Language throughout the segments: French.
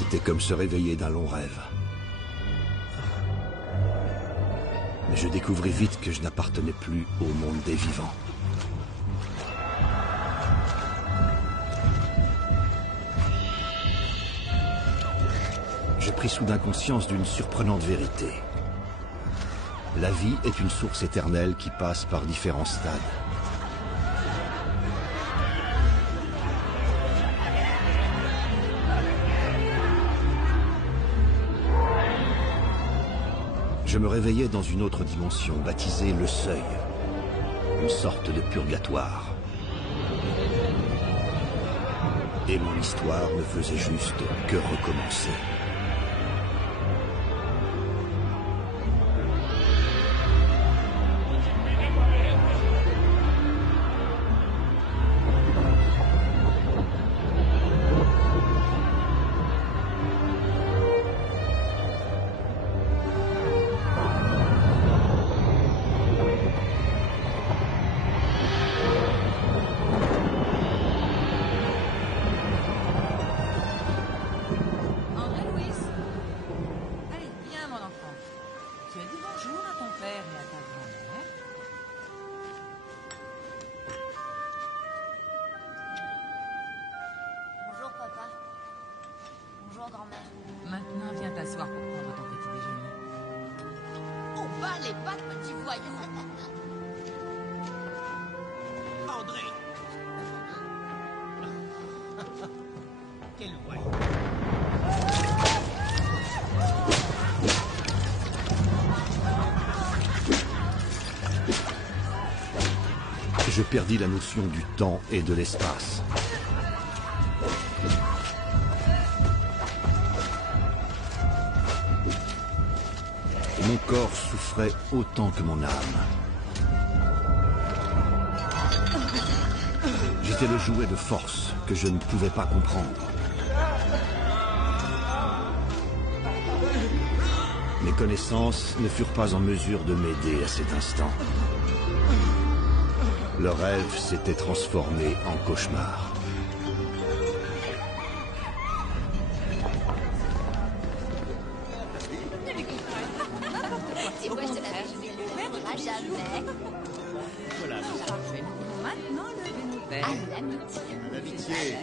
C'était comme se réveiller d'un long rêve. Mais je découvris vite que je n'appartenais plus au monde des vivants. Je pris soudain conscience d'une surprenante vérité. La vie est une source éternelle qui passe par différents stades. Je me réveillais dans une autre dimension, baptisée le Seuil, une sorte de purgatoire. Et mon histoire ne faisait juste que recommencer. Maintenant, viens t'asseoir pour prendre ton petit déjeuner. On bat les pattes, petit voyou. André. Quel voyou. Je perdis la notion du temps et de l'espace. Mon corps souffrait autant que mon âme. J'étais le jouet de force que je ne pouvais pas comprendre. Mes connaissances ne furent pas en mesure de m'aider à cet instant. Le rêve s'était transformé en cauchemar. Maintenant, levez-nous père. À l'amitié. À l'amitié.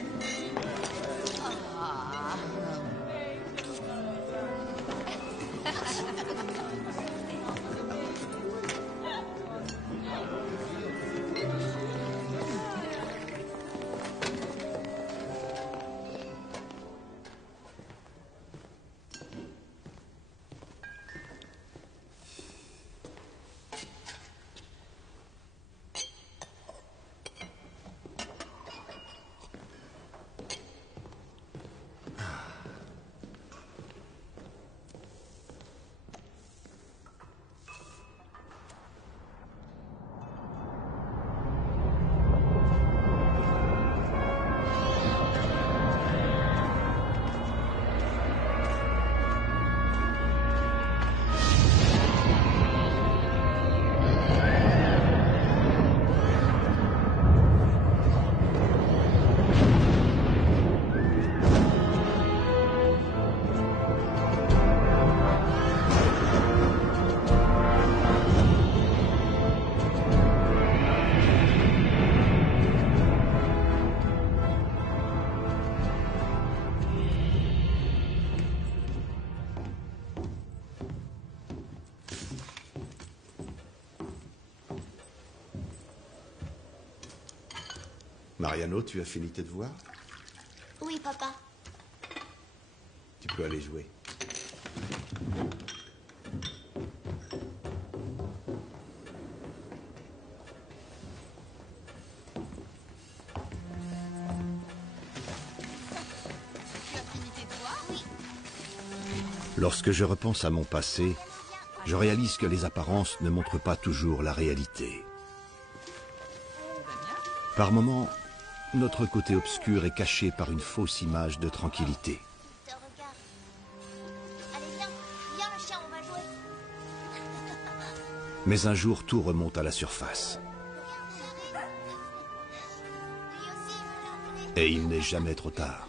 Mariano, tu as fini tes devoirs? Oui, papa. Tu peux aller jouer. Tu as fini tes devoirs? Oui. Lorsque je repense à mon passé, je réalise que les apparences ne montrent pas toujours la réalité. Par moments, notre côté obscur est caché par une fausse image de tranquillité. Te regarde. Allez, viens. Viens, le chien, on va jouer. Mais un jour, tout remonte à la surface. Lui aussi, venez. Et il n'est jamais trop tard.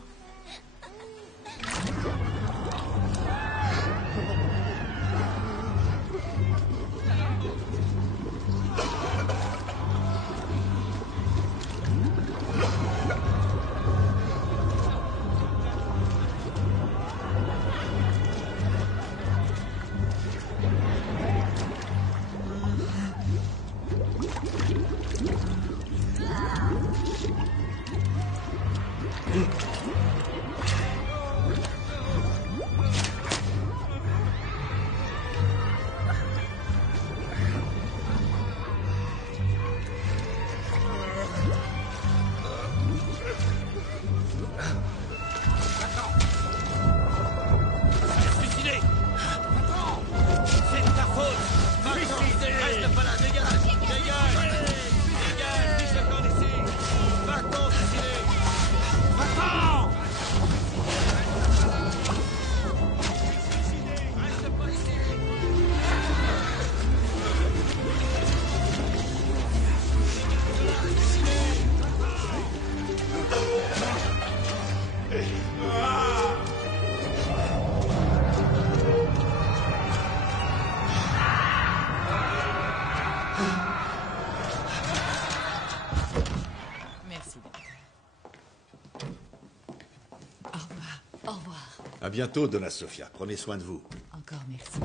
bientôt, Donna Sofia. Prenez soin de vous. Encore merci.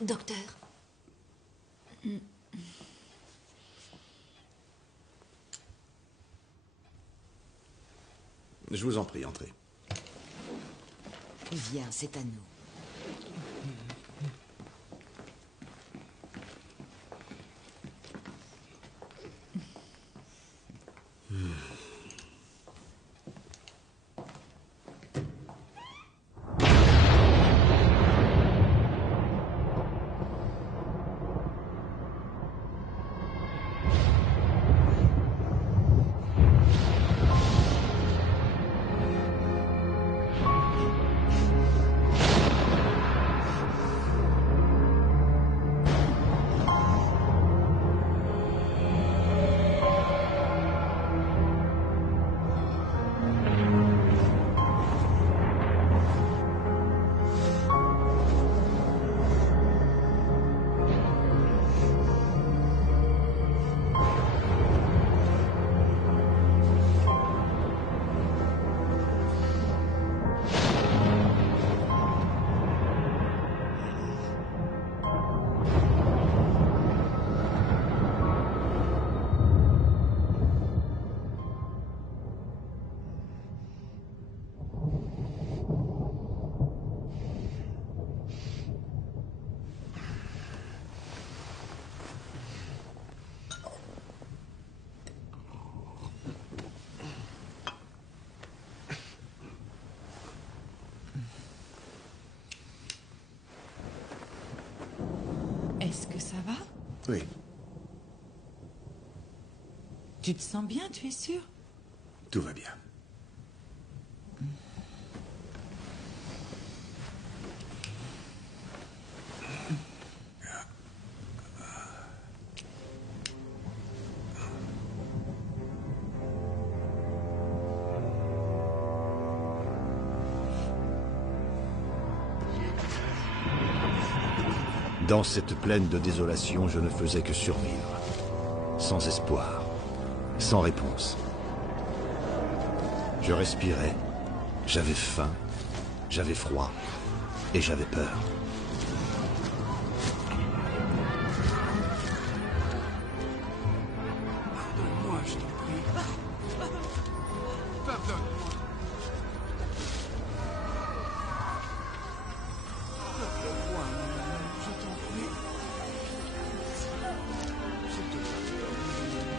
Docteur. Je vous en prie, entrez. Viens, c'est à nous. Est-ce que ça va? Oui, Tu te sens bien, tu es sûr? tout va bien. Dans cette plaine de désolation, je ne faisais que survivre. Sans espoir, sans réponse. Je respirais, j'avais faim, j'avais froid et j'avais peur. Pardonne-moi, je t'en prie. Pardonne-moi. Pardonne-moi, je t'en prie. Je te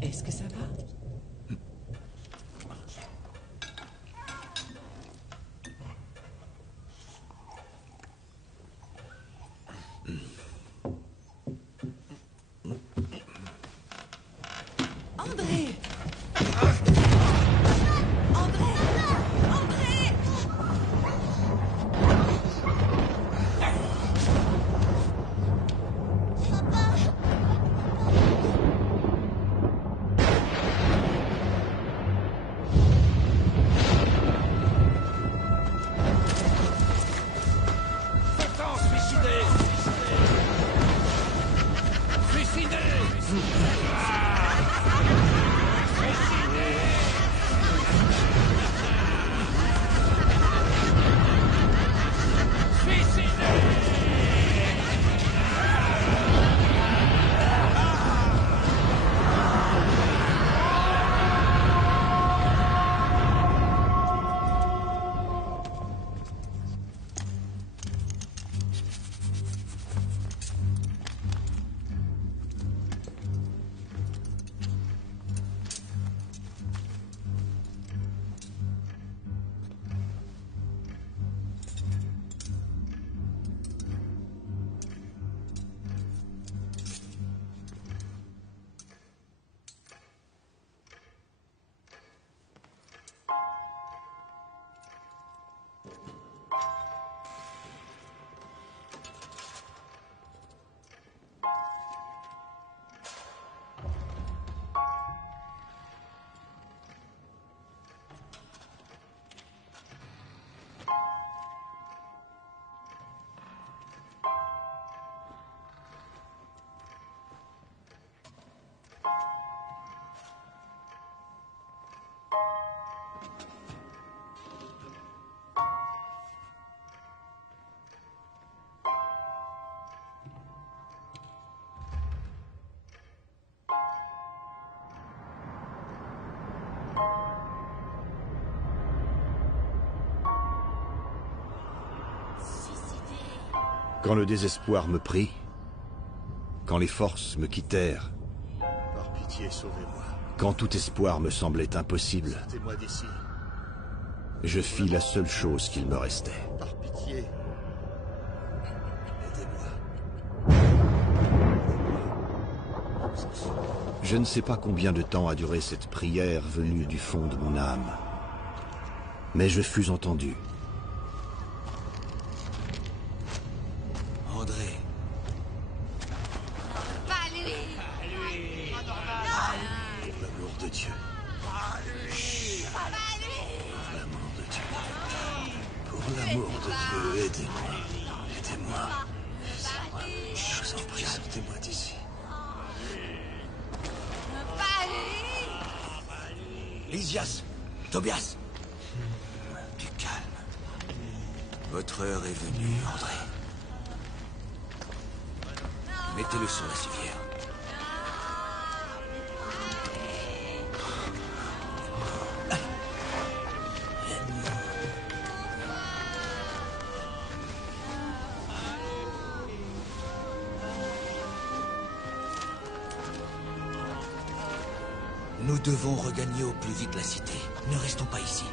Est-ce que ça va? André! André! André! Va-t'en, suicider! Suicider! Quand le désespoir me prit, quand les forces me quittèrent, Par pitié, sauvez-moi. quand tout espoir me semblait impossible, Sortez-moi d'ici. je fis la seule chose qu'il me restait. Par pitié. Aidez-moi. Je ne sais pas combien de temps a duré cette prière venue du fond de mon âme, mais je fus entendu. André. Pas lui. Pour l'amour de Dieu. Pour l'amour de Dieu. Pour l'amour de Dieu, aidez-moi. Aidez-moi. Je vous en prie, sortez-moi d'ici. Pas lui. Lysias. Tobias. Du calme. Votre heure est venue, André. Mettez-le sur la civière. Nous devons regagner au plus vite la cité. Ne restons pas ici.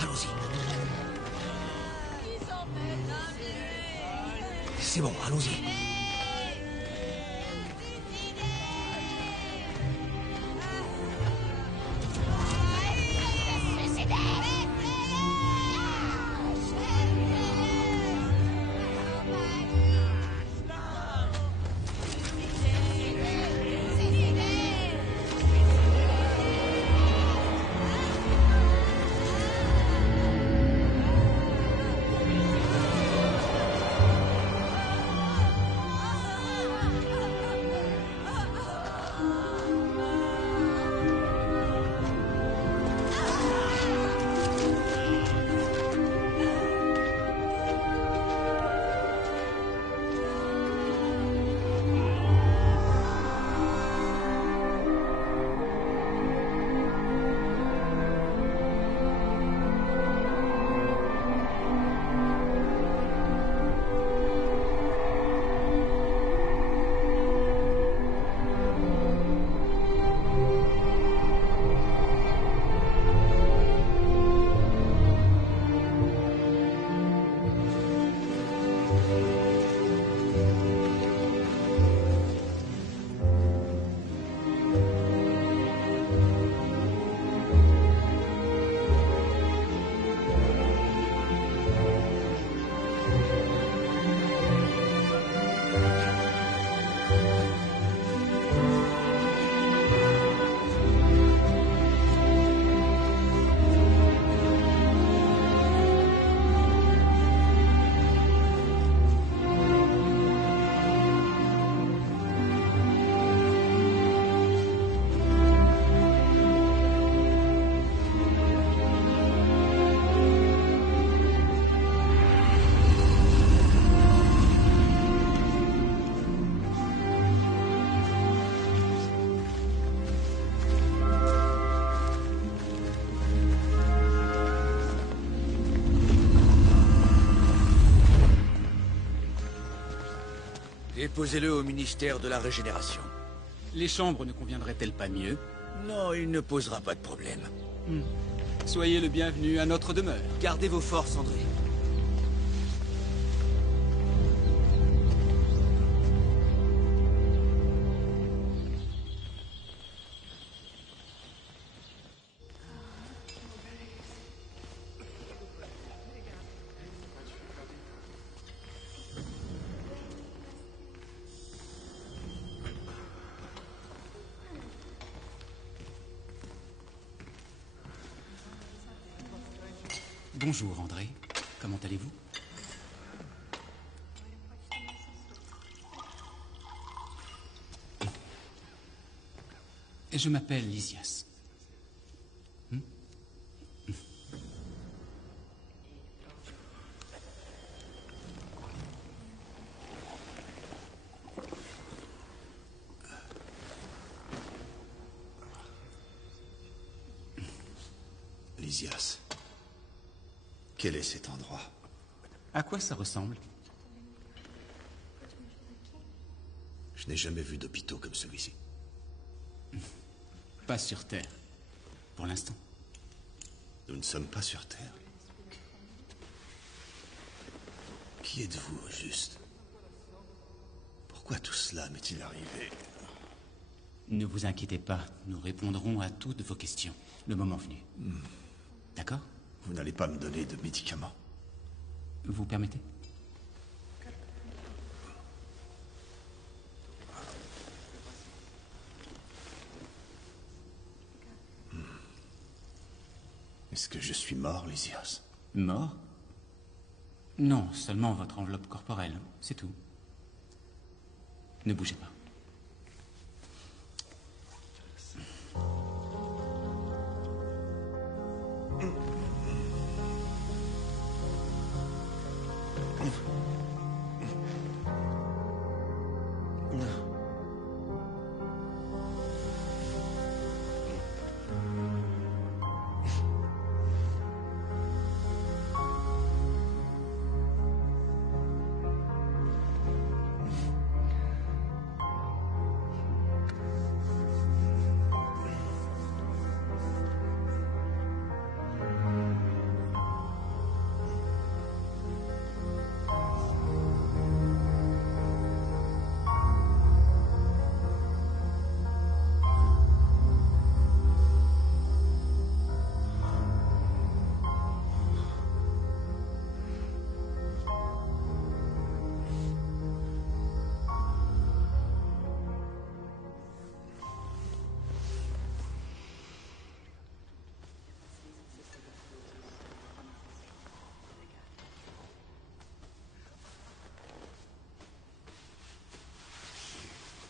Allons-y. C'est bon, allons-y. Déposez-le au ministère de la Régénération. Les chambres ne conviendraient-elles pas mieux? Non, il ne posera pas de problème. Soyez le bienvenu à notre demeure. Gardez vos forces, André. Bonjour, André. Comment allez-vous? Je m'appelle Lysias. Lysias. Quel est cet endroit? À quoi ça ressemble? Je n'ai jamais vu d'hôpitaux comme celui-ci. Pas sur Terre. Pour l'instant. Nous ne sommes pas sur Terre. Qui êtes-vous, au juste? Pourquoi tout cela m'est-il arrivé? Ne vous inquiétez pas, nous répondrons à toutes vos questions, le moment venu. D'accord? Vous n'allez pas me donner de médicaments? Vous permettez? Est-ce que je suis mort, Lysias? Mort? Non, seulement votre enveloppe corporelle, c'est tout. Ne bougez pas.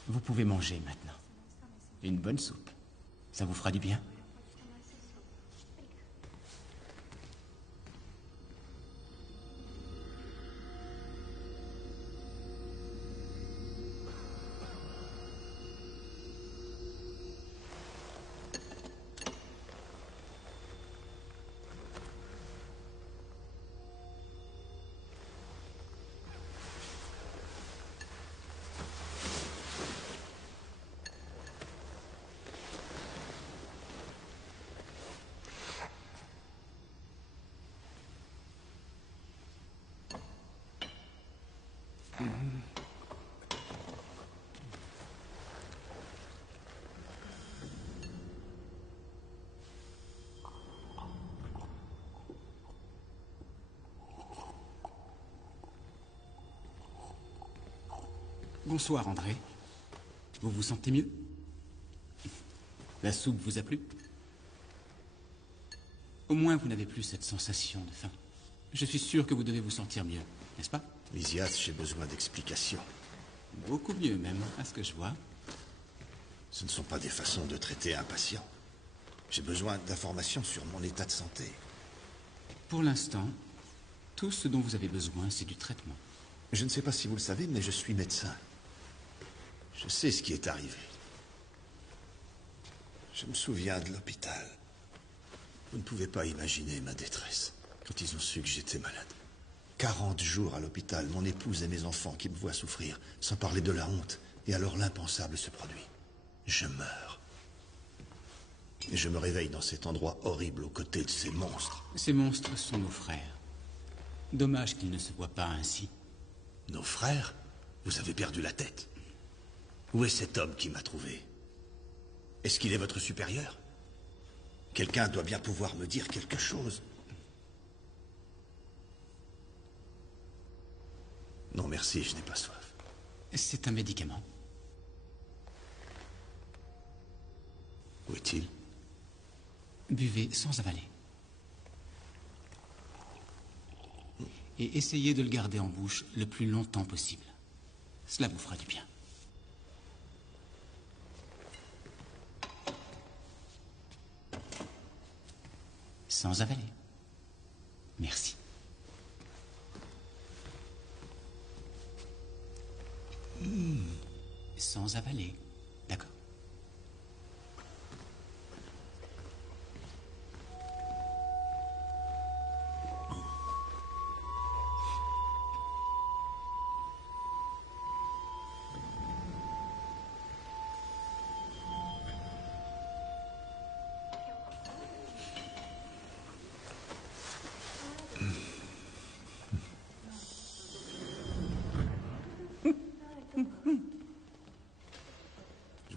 Vous pouvez manger maintenant. Une bonne soupe. Ça vous fera du bien? Bonsoir, André. Vous vous sentez mieux? La soupe vous a plu? Au moins, vous n'avez plus cette sensation de faim. Je suis sûr que vous devez vous sentir mieux, n'est-ce pas? Lysias, j'ai besoin d'explications. Beaucoup mieux, même, à ce que je vois. Ce ne sont pas des façons de traiter un patient. J'ai besoin d'informations sur mon état de santé. Pour l'instant, tout ce dont vous avez besoin, c'est du traitement. Je ne sais pas si vous le savez, mais je suis médecin. Je sais ce qui est arrivé. Je me souviens de l'hôpital. Vous ne pouvez pas imaginer ma détresse quand ils ont su que j'étais malade. 40 jours à l'hôpital, mon épouse et mes enfants qui me voient souffrir, sans parler de la honte. Et alors l'impensable se produit. Je meurs. Et je me réveille dans cet endroit horrible aux côtés de ces monstres. Ces monstres sont nos frères. Dommage qu'ils ne se voient pas ainsi. Nos frères? Vous avez perdu la tête. Où est cet homme qui m'a trouvé? Est-ce qu'il est votre supérieur? Quelqu'un doit bien pouvoir me dire quelque chose. Non, merci, je n'ai pas soif. C'est un médicament. Où est-il? Buvez sans avaler. Et essayez de le garder en bouche le plus longtemps possible. Cela vous fera du bien. Sans avaler. Merci. Sans avaler. D'accord.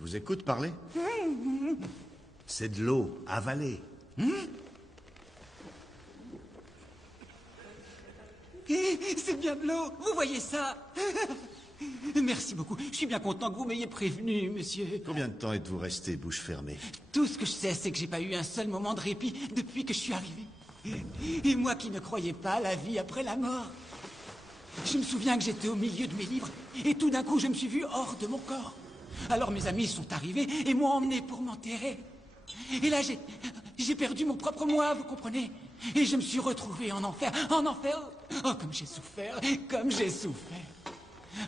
vous écoute parler. C'est de l'eau, avalée. C'est bien de l'eau, vous voyez ça? Merci beaucoup. Je suis bien content que vous m'ayez prévenu, monsieur. Combien de temps êtes-vous resté bouche fermée? Tout ce que je sais, c'est que j'ai pas eu un seul moment de répit depuis que je suis arrivé. Et moi qui ne croyais pas à la vie après la mort. Je me souviens que j'étais au milieu de mes livres, et tout d'un coup, je me suis vu hors de mon corps. Alors mes amis sont arrivés et m'ont emmené pour m'enterrer. Et là, j'ai perdu mon propre moi, vous comprenez? Et je me suis retrouvé en enfer, en enfer. Oh, comme j'ai souffert, comme j'ai souffert.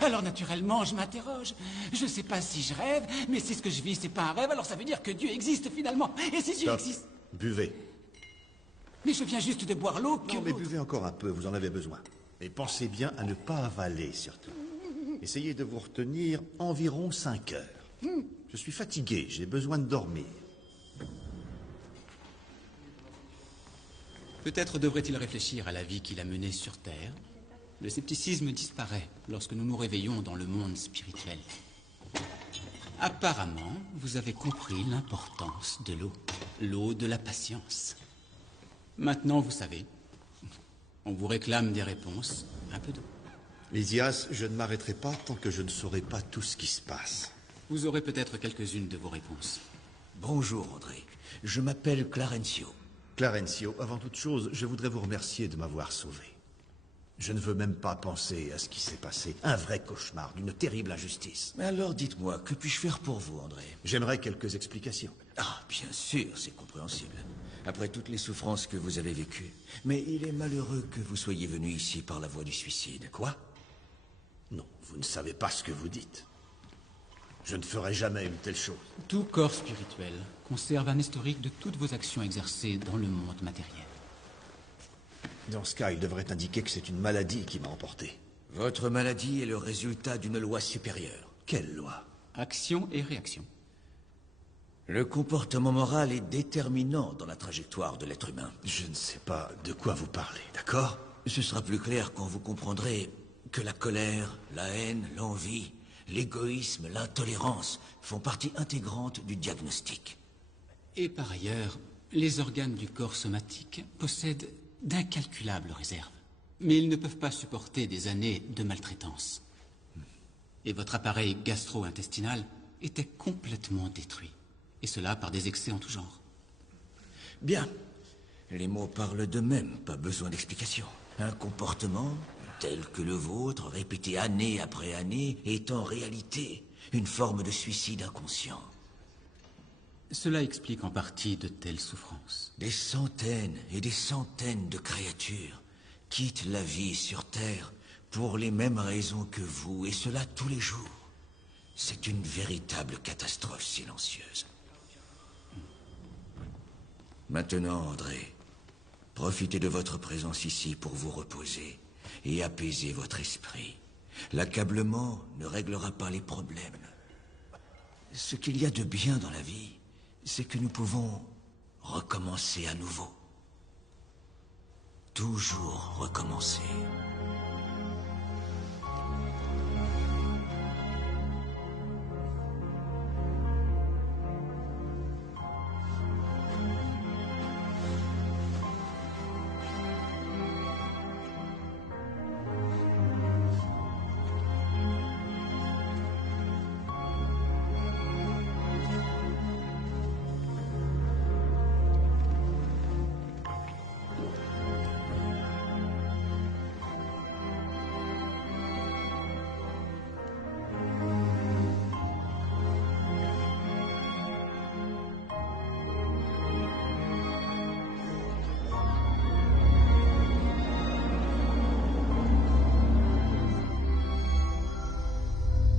Alors naturellement, je m'interroge. Je sais pas si je rêve, mais si ce que je vis, c'est pas un rêve, alors ça veut dire que Dieu existe finalement. Et si Dieu Stop. existe... Buvez. Mais je viens juste de boire l'eau que Non, mais l'autre- buvez encore un peu, vous en avez besoin. Et pensez bien à ne pas avaler, surtout. Essayez de vous retenir environ 5 heures. Je suis fatigué, j'ai besoin de dormir. Peut-être devrait-il réfléchir à la vie qu'il a menée sur Terre. Le scepticisme disparaît lorsque nous nous réveillons dans le monde spirituel. Apparemment, vous avez compris l'importance de l'eau. L'eau de la patience. Maintenant, vous savez. On vous réclame des réponses. Un peu d'eau. Lysias, je ne m'arrêterai pas tant que je ne saurai pas tout ce qui se passe. Vous aurez peut-être quelques-unes de vos réponses. Bonjour, André. Je m'appelle Clarencio. Clarencio, avant toute chose, je voudrais vous remercier de m'avoir sauvé. Je ne veux même pas penser à ce qui s'est passé. Un vrai cauchemar, d'une terrible injustice. Mais alors, dites-moi, que puis-je faire pour vous, André? J'aimerais quelques explications. Ah, bien sûr, c'est compréhensible. Après toutes les souffrances que vous avez vécues. Mais il est malheureux que vous soyez venu ici par la voie du suicide. Quoi? Non, vous ne savez pas ce que vous dites. Je ne ferai jamais une telle chose. Tout corps spirituel conserve un historique de toutes vos actions exercées dans le monde matériel. Dans ce cas, il devrait indiquer que c'est une maladie qui m'a emporté. Votre maladie est le résultat d'une loi supérieure. Quelle loi? Action et réaction. Le comportement moral est déterminant dans la trajectoire de l'être humain. Je ne sais pas de quoi vous parlez, d'accord? Ce sera plus clair quand vous comprendrez que la colère, la haine, l'envie, l'égoïsme, l'intolérance font partie intégrante du diagnostic. Et par ailleurs, les organes du corps somatique possèdent d'incalculables réserves. Mais ils ne peuvent pas supporter des années de maltraitance. Et votre appareil gastro-intestinal était complètement détruit. Et cela par des excès en tout genre. Bien. Les mots parlent d'eux-mêmes, pas besoin d'explication. Un comportement tel que le vôtre, répété année après année, est en réalité une forme de suicide inconscient. Cela explique en partie de telles souffrances. Des centaines et des centaines de créatures quittent la vie sur Terre pour les mêmes raisons que vous, et cela tous les jours. C'est une véritable catastrophe silencieuse. Maintenant, André, profitez de votre présence ici pour vous reposer et apaiser votre esprit. L'accablement ne réglera pas les problèmes. Ce qu'il y a de bien dans la vie, c'est que nous pouvons recommencer à nouveau. Toujours recommencer.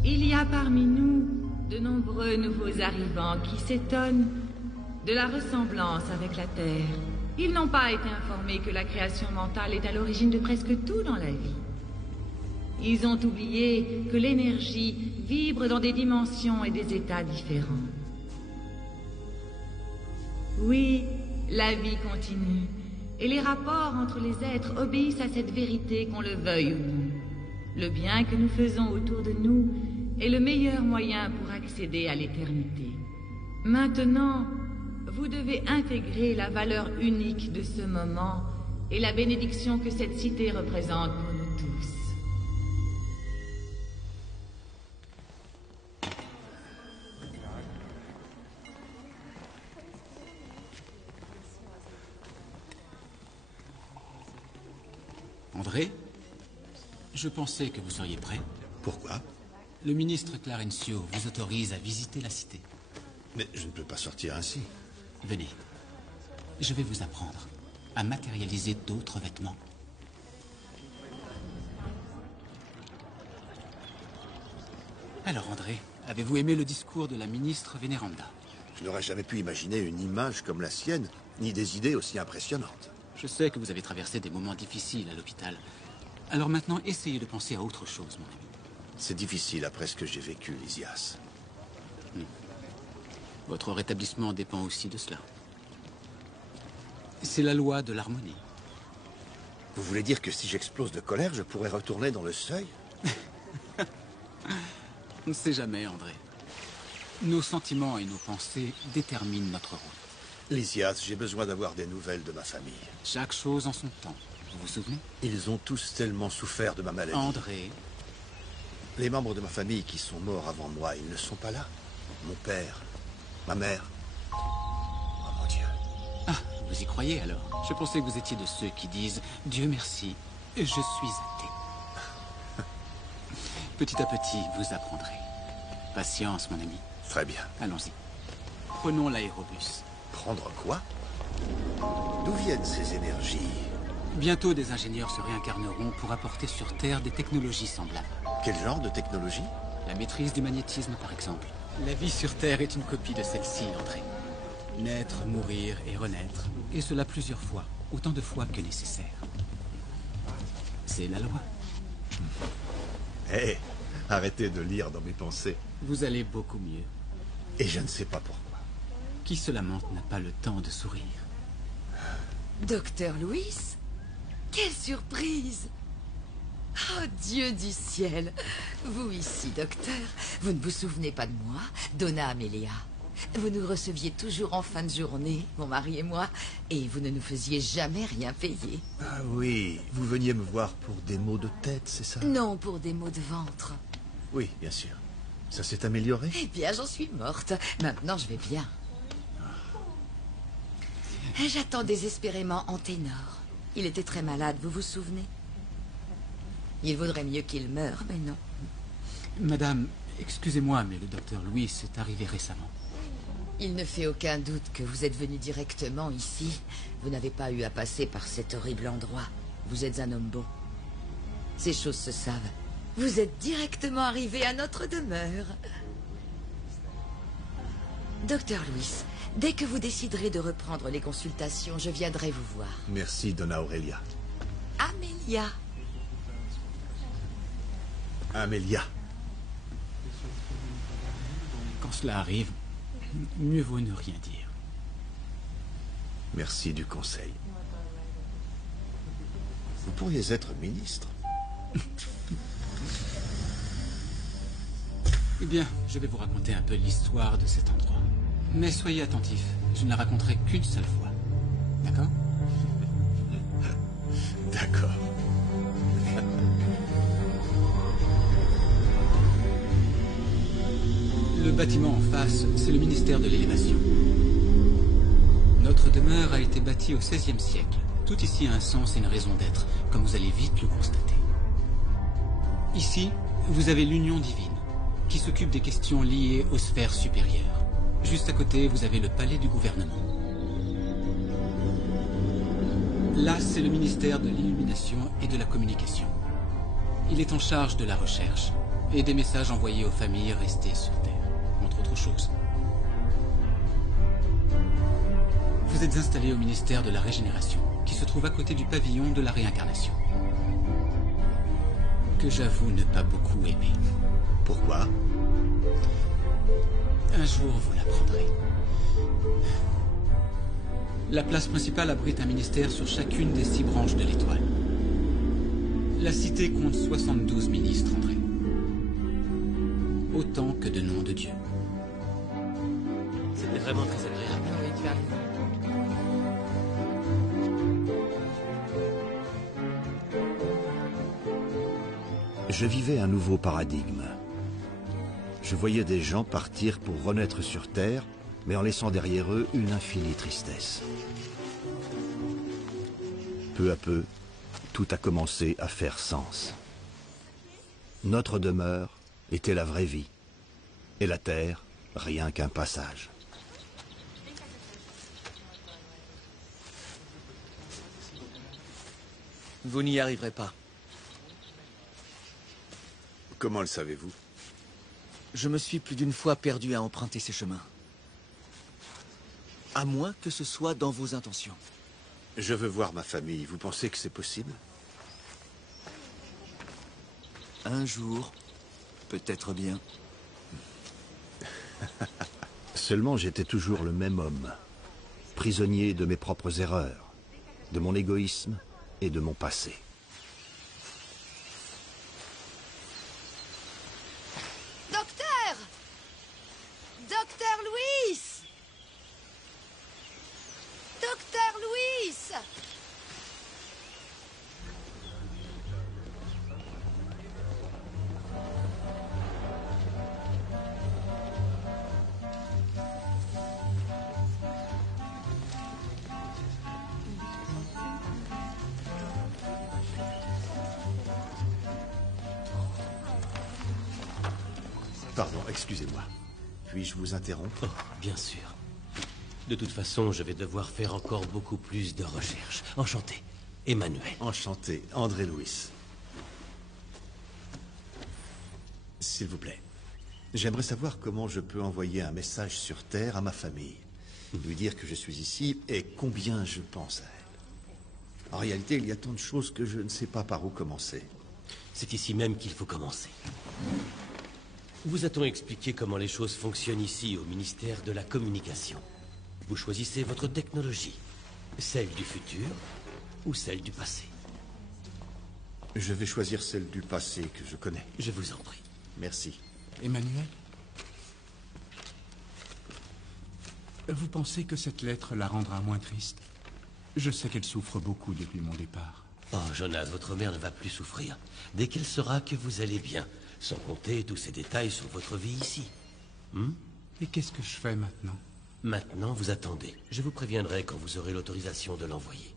Il y a parmi nous de nombreux nouveaux arrivants qui s'étonnent de la ressemblance avec la Terre. Ils n'ont pas été informés que la création mentale est à l'origine de presque tout dans la vie. Ils ont oublié que l'énergie vibre dans des dimensions et des états différents. Oui, la vie continue, et les rapports entre les êtres obéissent à cette vérité qu'on le veuille ou non. Le bien que nous faisons autour de nous est le meilleur moyen pour accéder à l'éternité. Maintenant, vous devez intégrer la valeur unique de ce moment et la bénédiction que cette cité représente pour nous tous. André, je pensais que vous seriez prêt. Pourquoi? Le ministre Clarencio vous autorise à visiter la cité. Mais je ne peux pas sortir ainsi. Venez. Je vais vous apprendre à matérialiser d'autres vêtements. Alors, André, avez-vous aimé le discours de la ministre Vénéranda? Je n'aurais jamais pu imaginer une image comme la sienne, ni des idées aussi impressionnantes. Je sais que vous avez traversé des moments difficiles à l'hôpital. Alors maintenant, essayez de penser à autre chose, mon ami. C'est difficile après ce que j'ai vécu, Lysias. Votre rétablissement dépend aussi de cela. C'est la loi de l'harmonie. Vous voulez dire que si j'explose de colère, je pourrais retourner dans le seuil? On ne sait jamais, André. Nos sentiments et nos pensées déterminent notre route. Lysias, j'ai besoin d'avoir des nouvelles de ma famille. Chaque chose en son temps. Vous vous souvenez? Ils ont tous tellement souffert de ma maladie. André, Les membres de ma famille qui sont morts avant moi, ils ne sont pas là. Mon père, ma mère. Oh mon Dieu. ah, vous y croyez alors? Je pensais que vous étiez de ceux qui disent « Dieu merci, je suis athée ». Petit à petit, vous apprendrez. Patience, mon ami. Très bien. Allons-y. Prenons l'aérobus. Prendre quoi? D'où viennent ces énergies? Bientôt, des ingénieurs se réincarneront pour apporter sur Terre des technologies semblables. Quel genre de technologie? La maîtrise du magnétisme, par exemple. La vie sur Terre est une copie de celle-ci, André. Naître, mourir et renaître. Et cela plusieurs fois. Autant de fois que nécessaire. C'est la loi. Hé, arrêtez de lire dans mes pensées. Vous allez beaucoup mieux. Et je ne sais pas pourquoi. Qui se lamente n'a pas le temps de sourire. Docteur Louis? Quelle surprise! Oh, Dieu du ciel! Vous ici, docteur, vous ne vous souvenez pas de moi, Donna Amelia. Vous nous receviez toujours en fin de journée, mon mari et moi, et vous ne nous faisiez jamais rien payer. Ah oui, vous veniez me voir pour des maux de tête, c'est ça? Non, pour des maux de ventre. Oui, bien sûr. Ça s'est amélioré? Eh bien, j'en suis morte. Maintenant, je vais bien. J'attends désespérément Anténor. Il était très malade, vous vous souvenez? Il vaudrait mieux qu'il meure, mais non. Madame, excusez-moi, mais le docteur Louis est arrivé récemment. Il ne fait aucun doute que vous êtes venu directement ici. Vous n'avez pas eu à passer par cet horrible endroit. Vous êtes un homme bon. Ces choses se savent. Vous êtes directement arrivé à notre demeure. Docteur Louis, dès que vous déciderez de reprendre les consultations, je viendrai vous voir. Merci, Donna Aurelia. Amelia. Amelia. Quand cela arrive, mieux vaut ne rien dire. Merci du conseil. Vous pourriez être ministre. Eh bien, je vais vous raconter un peu l'histoire de cet endroit. Mais soyez attentifs, je ne la raconterai qu'une seule fois. D'accord? D'accord. Le bâtiment en face, c'est le ministère de l'élévation. Notre demeure a été bâtie au XVIe siècle. Tout ici a un sens et une raison d'être, comme vous allez vite le constater. Ici, vous avez l'Union divine, qui s'occupe des questions liées aux sphères supérieures. Juste à côté, vous avez le palais du gouvernement. Là, c'est le ministère de l'illumination et de la communication. Il est en charge de la recherche et des messages envoyés aux familles restées sur Terre, entre autres choses. Vous êtes installé au ministère de la Régénération, qui se trouve à côté du pavillon de la réincarnation. Que j'avoue ne pas beaucoup aimer. Pourquoi? Un jour, vous l'apprendrez. La place principale abrite un ministère sur chacune des 6 branches de l'étoile. La cité compte 72 ministres, André. autant que de nom de Dieu. C'était vraiment très agréable. Oui, tu as raison. Je vivais un nouveau paradigme. Je voyais des gens partir pour renaître sur Terre, mais en laissant derrière eux une infinie tristesse. Peu à peu, tout a commencé à faire sens. Notre demeure était la vraie vie, et la Terre, rien qu'un passage. Vous n'y arriverez pas. Comment le savez-vous? Je me suis plus d'une fois perdu à emprunter ces chemins. À moins que ce soit dans vos intentions. Je veux voir ma famille. Vous pensez que c'est possible? Un jour, peut-être bien. Seulement j'étais toujours le même homme, prisonnier de mes propres erreurs, de mon égoïsme et de mon passé. Docteur! Docteur Louis! Docteur Louis! Pardon, excusez-moi. Puis-je vous interrompre? Oh, bien sûr. De toute façon, je vais devoir faire encore beaucoup plus de recherches. Enchanté. Emmanuel. Enchanté, André Louis. S'il vous plaît, j'aimerais savoir comment je peux envoyer un message sur Terre à ma famille. Lui dire que je suis ici et combien je pense à elle. En réalité, il y a tant de choses que je ne sais pas par où commencer. C'est ici même qu'il faut commencer. Vous a-t-on expliqué comment les choses fonctionnent ici au ministère de la Communication? Vous choisissez votre technologie, celle du futur ou celle du passé? Je vais choisir celle du passé que je connais. Je vous en prie. Merci. Emmanuel? Vous pensez que cette lettre la rendra moins triste? Je sais qu'elle souffre beaucoup depuis mon départ. Oh, Jonas, votre mère ne va plus souffrir. Dès qu'elle saura que vous allez bien, sans compter tous ces détails sur votre vie ici. Et qu'est-ce que je fais maintenant? Maintenant, vous attendez. Je vous préviendrai quand vous aurez l'autorisation de l'envoyer.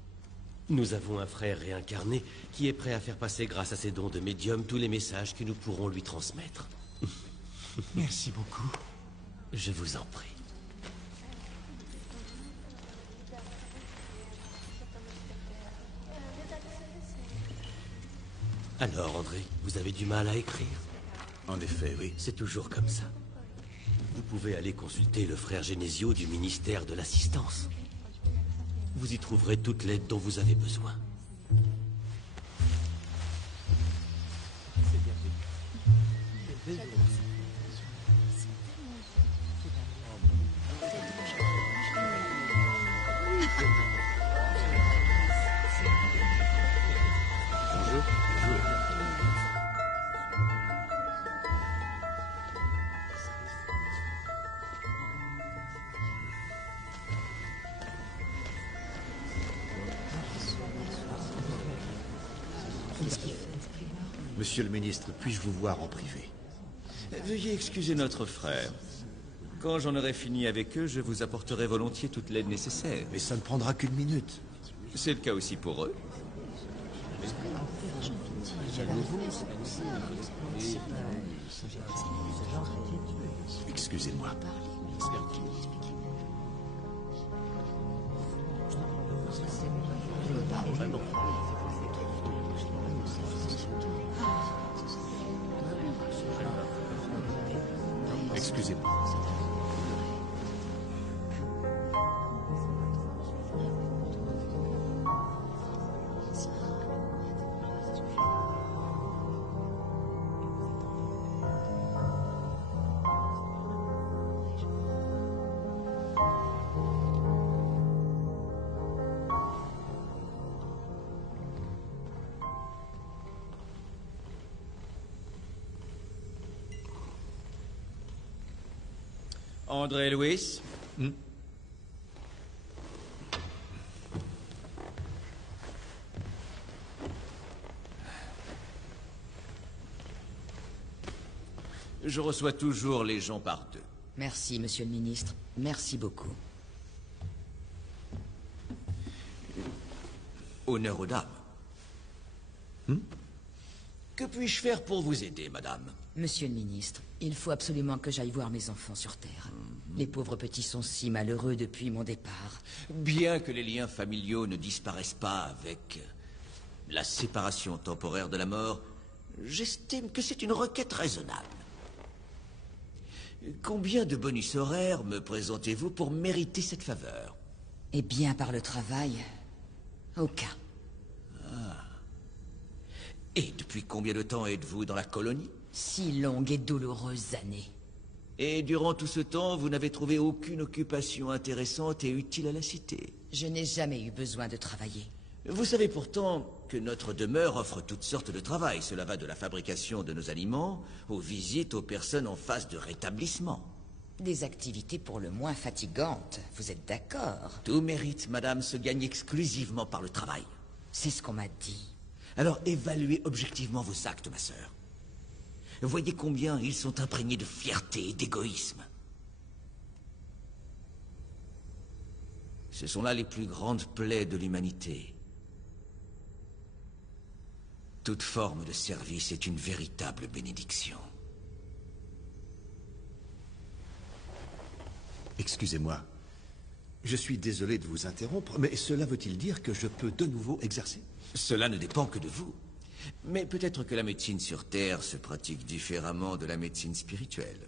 Nous avons un frère réincarné qui est prêt à faire passer grâce à ses dons de médium tous les messages que nous pourrons lui transmettre. Merci beaucoup. Je vous en prie. Alors, André, vous avez du mal à écrire? En effet, oui. C'est toujours comme ça. Vous pouvez aller consulter le frère Genesio du ministère de l'Assistance. Vous y trouverez toute l'aide dont vous avez besoin. Monsieur le ministre, puis-je vous voir en privé? Veuillez excuser notre frère. Quand j'en aurai fini avec eux, je vous apporterai volontiers toute l'aide nécessaire. Mais ça ne prendra qu'une minute. C'est le cas aussi pour eux. Excusez-moi. Excusez-moi. André Louis. Je reçois toujours les gens par deux. Merci, monsieur le ministre. Merci beaucoup. Honneur aux dames. Que puis-je faire pour vous aider, madame? Monsieur le ministre, il faut absolument que j'aille voir mes enfants sur Terre. Les pauvres petits sont si malheureux depuis mon départ. Bien que les liens familiaux ne disparaissent pas avec la séparation temporaire de la mort, j'estime que c'est une requête raisonnable. Combien de bonus horaires me présentez-vous pour mériter cette faveur? Eh bien, par le travail, aucun. Et depuis combien de temps êtes-vous dans la colonie? 6 longues et douloureuses années. Et durant tout ce temps, vous n'avez trouvé aucune occupation intéressante et utile à la cité? Je n'ai jamais eu besoin de travailler. Vous savez pourtant que notre demeure offre toutes sortes de travail. Cela va de la fabrication de nos aliments aux visites aux personnes en phase de rétablissement. Des activités pour le moins fatigantes, vous êtes d'accord? Tout mérite, madame, se gagne exclusivement par le travail. C'est ce qu'on m'a dit. Alors évaluez objectivement vos actes, ma sœur. Voyez combien ils sont imprégnés de fierté et d'égoïsme. Ce sont là les plus grandes plaies de l'humanité. Toute forme de service est une véritable bénédiction. Excusez-moi. Je suis désolé de vous interrompre, mais cela veut-il dire que je peux de nouveau exercer? Cela ne dépend que de vous. Mais peut-être que la médecine sur Terre se pratique différemment de la médecine spirituelle.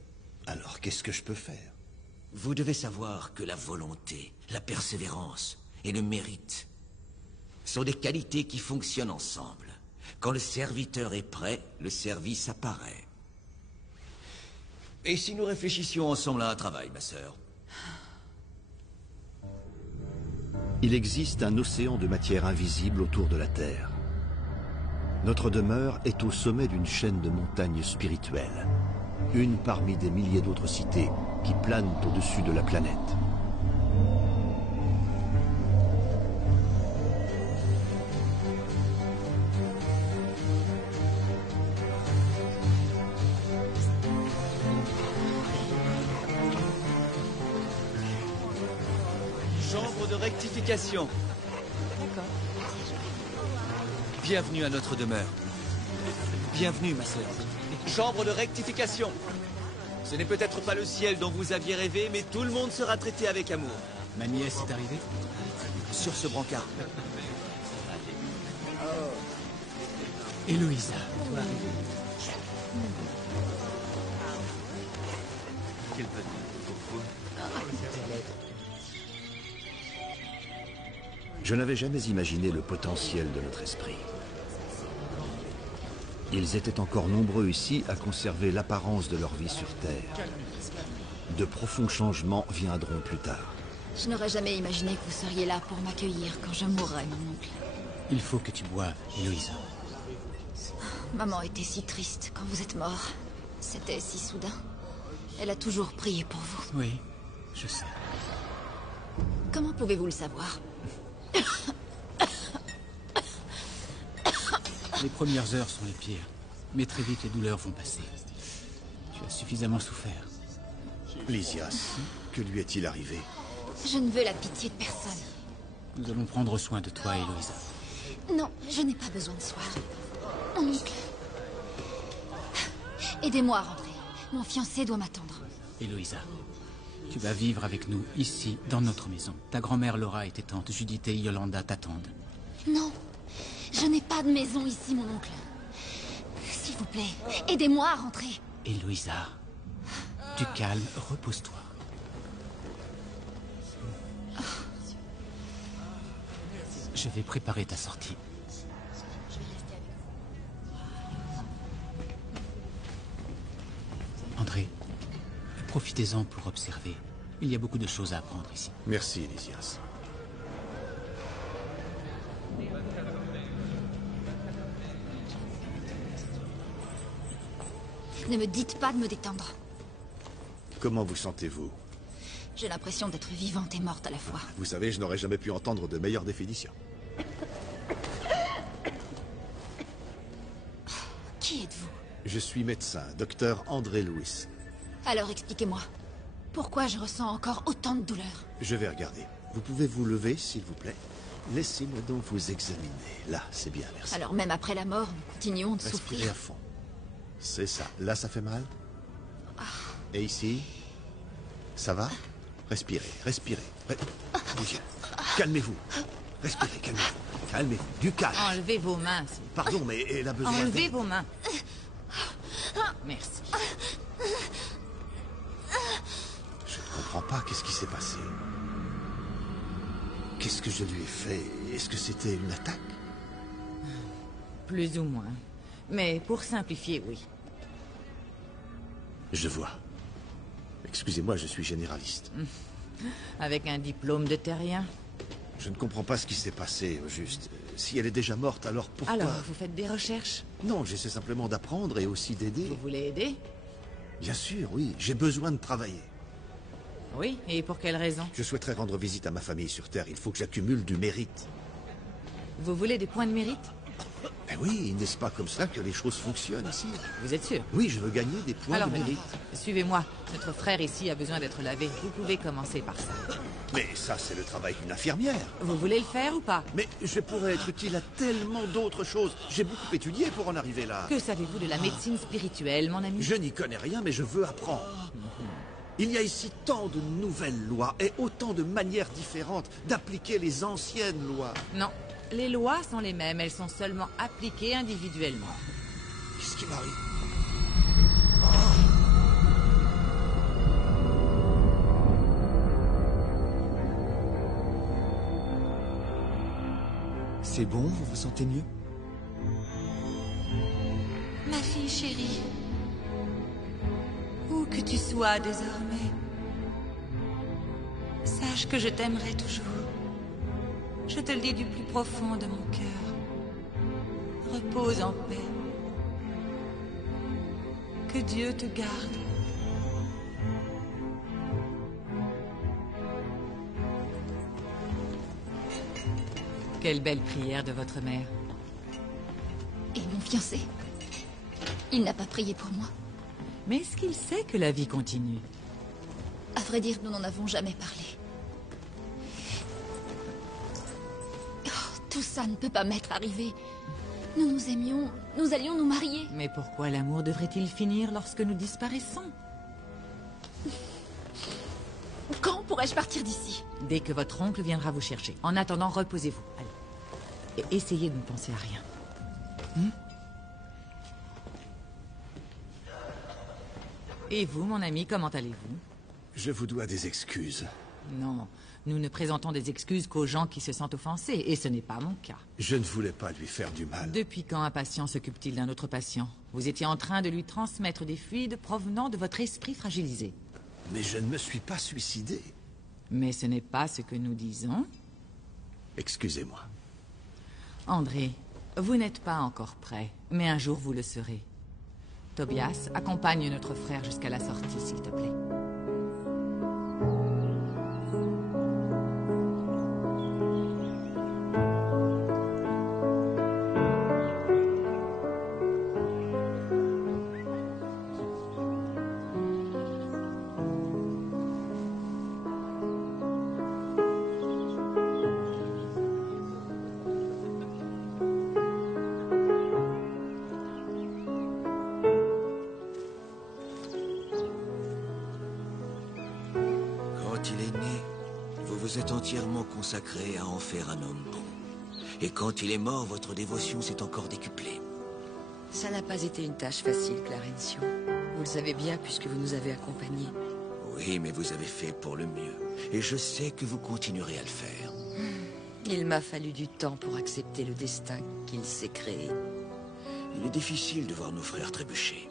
Alors, qu'est-ce que je peux faire? Vous devez savoir que la volonté, la persévérance et le mérite sont des qualités qui fonctionnent ensemble. Quand le serviteur est prêt, le service apparaît. Et si nous réfléchissions ensemble à un travail, ma sœur? Il existe un océan de matière invisible autour de la Terre. Notre demeure est au sommet d'une chaîne de montagnes spirituelles, une parmi des milliers d'autres cités qui planent au-dessus de la planète. Chambre de rectification. D'accord. Bienvenue à notre demeure. Bienvenue, ma sœur. Chambre de rectification. Ce n'est peut-être pas le ciel dont vous aviez rêvé, mais tout le monde sera traité avec amour. Ma nièce est arrivée? Sur ce brancard. Héloïsa. Je n'avais jamais imaginé le potentiel de notre esprit. Ils étaient encore nombreux ici à conserver l'apparence de leur vie sur Terre. De profonds changements viendront plus tard. Je n'aurais jamais imaginé que vous seriez là pour m'accueillir quand je mourrais, mon oncle. Il faut que tu boives, Héloïsa. Maman était si triste quand vous êtes mort. C'était si soudain. Elle a toujours prié pour vous. Oui, je sais. Comment pouvez-vous le savoir? Les premières heures sont les pires, mais très vite les douleurs vont passer. Tu as suffisamment souffert. Lysias, que lui est-il arrivé? Je ne veux la pitié de personne. Nous allons prendre soin de toi, Héloïsa. Non, je n'ai pas besoin de soin. Mon oncle. Aidez-moi à rentrer. Mon fiancé doit m'attendre. Héloïsa, tu vas vivre avec nous, ici, dans notre maison. Ta grand-mère Laura et tes tantes Judith et Yolanda t'attendent. Non, je n'ai pas de maison ici, mon oncle. S'il vous plaît, aidez-moi à rentrer. Héloïsa, du calme, repose-toi. Je vais préparer ta sortie. André, profitez-en pour observer. Il y a beaucoup de choses à apprendre ici. Merci, Lysias. Ne me dites pas de me détendre. Comment vous sentez-vous? J'ai l'impression d'être vivante et morte à la fois. Vous savez, je n'aurais jamais pu entendre de meilleure définition. Qui êtes-vous? Je suis médecin, docteur André Lewis. Alors expliquez-moi. Pourquoi je ressens encore autant de douleur? Je vais regarder. Vous pouvez vous lever, s'il vous plaît? Laissez-moi donc vous examiner. Là, c'est bien, merci. Alors même après la mort, nous continuons de Respirez souffrir. à fond. C'est ça. Là, ça fait mal? Et ici? Ça va? Respirez, respirez. Bougez. Calmez-vous. Respirez, calmez-vous. Calmez-vous. Du calme. Enlevez vos mains. Pardon, mais elle a besoin Enlevez d'aide. vos mains. Merci. Je ne comprends pas. Qu'est-ce qui s'est passé? Qu'est-ce que je lui ai fait? Est-ce que c'était une attaque? Plus ou moins. Mais pour simplifier, oui. Je vois. Excusez-moi, je suis généraliste. Avec un diplôme de terrien. Je ne comprends pas ce qui s'est passé, au juste. Si elle est déjà morte, alors pourquoi? Alors, vous faites des recherches? Non, j'essaie simplement d'apprendre et aussi d'aider. Vous voulez aider? Bien sûr, oui. J'ai besoin de travailler. Oui, et pour quelle raison? Je souhaiterais rendre visite à ma famille sur Terre. Il faut que j'accumule du mérite. Vous voulez des points de mérite? Ben oui, n'est-ce pas comme ça que les choses fonctionnent ici? Vous êtes sûr? Oui, je veux gagner des points Alors, de mérite. suivez-moi. Notre frère ici a besoin d'être lavé. Vous pouvez commencer par ça. Mais ça, c'est le travail d'une infirmière. Vous voulez le faire ou pas? Mais je pourrais être utile à tellement d'autres choses. J'ai beaucoup étudié pour en arriver là. Que savez-vous de la médecine spirituelle, mon ami? Je n'y connais rien, mais je veux apprendre. Il y a ici tant de nouvelles lois et autant de manières différentes d'appliquer les anciennes lois. Non. Les lois sont les mêmes, elles sont seulement appliquées individuellement. Qu'est-ce qui m'arrive? C'est bon, vous vous sentez mieux? Ma fille chérie, où que tu sois désormais, sache que je t'aimerai toujours. Je te le dis du plus profond de mon cœur. Repose en paix. Que Dieu te garde. Quelle belle prière de votre mère. Et mon fiancé? Il n'a pas prié pour moi. Mais est-ce qu'il sait que la vie continue? À vrai dire, nous n'en avons jamais parlé. Oh, tout ça ne peut pas m'être arrivé. Nous nous aimions, nous allions nous marier. Mais pourquoi l'amour devrait-il finir lorsque nous disparaissons? Quand pourrais-je partir d'ici? Dès que votre oncle viendra vous chercher. En attendant, reposez-vous. Allez. Et essayez de ne penser à rien. Et vous, mon ami, comment allez-vous? Je vous dois des excuses. Non, nous ne présentons des excuses qu'aux gens qui se sentent offensés, et ce n'est pas mon cas. Je ne voulais pas lui faire du mal. Depuis quand un patient s'occupe-t-il d'un autre patient? Vous étiez en train de lui transmettre des fluides provenant de votre esprit fragilisé. Mais je ne me suis pas suicidé. Mais ce n'est pas ce que nous disons. Excusez-moi. André, vous n'êtes pas encore prêt, mais un jour vous le serez. Tobias, accompagne notre frère jusqu'à la sortie, s'il te plaît. Quand il est né, vous vous êtes entièrement consacré à en faire un homme bon. Et quand il est mort, votre dévotion s'est encore décuplée. Ça n'a pas été une tâche facile, Clarencio. Vous le savez bien puisque vous nous avez accompagnés. Oui, mais vous avez fait pour le mieux. Et je sais que vous continuerez à le faire. Il m'a fallu du temps pour accepter le destin qu'il s'est créé. Il est difficile de voir nos frères trébucher.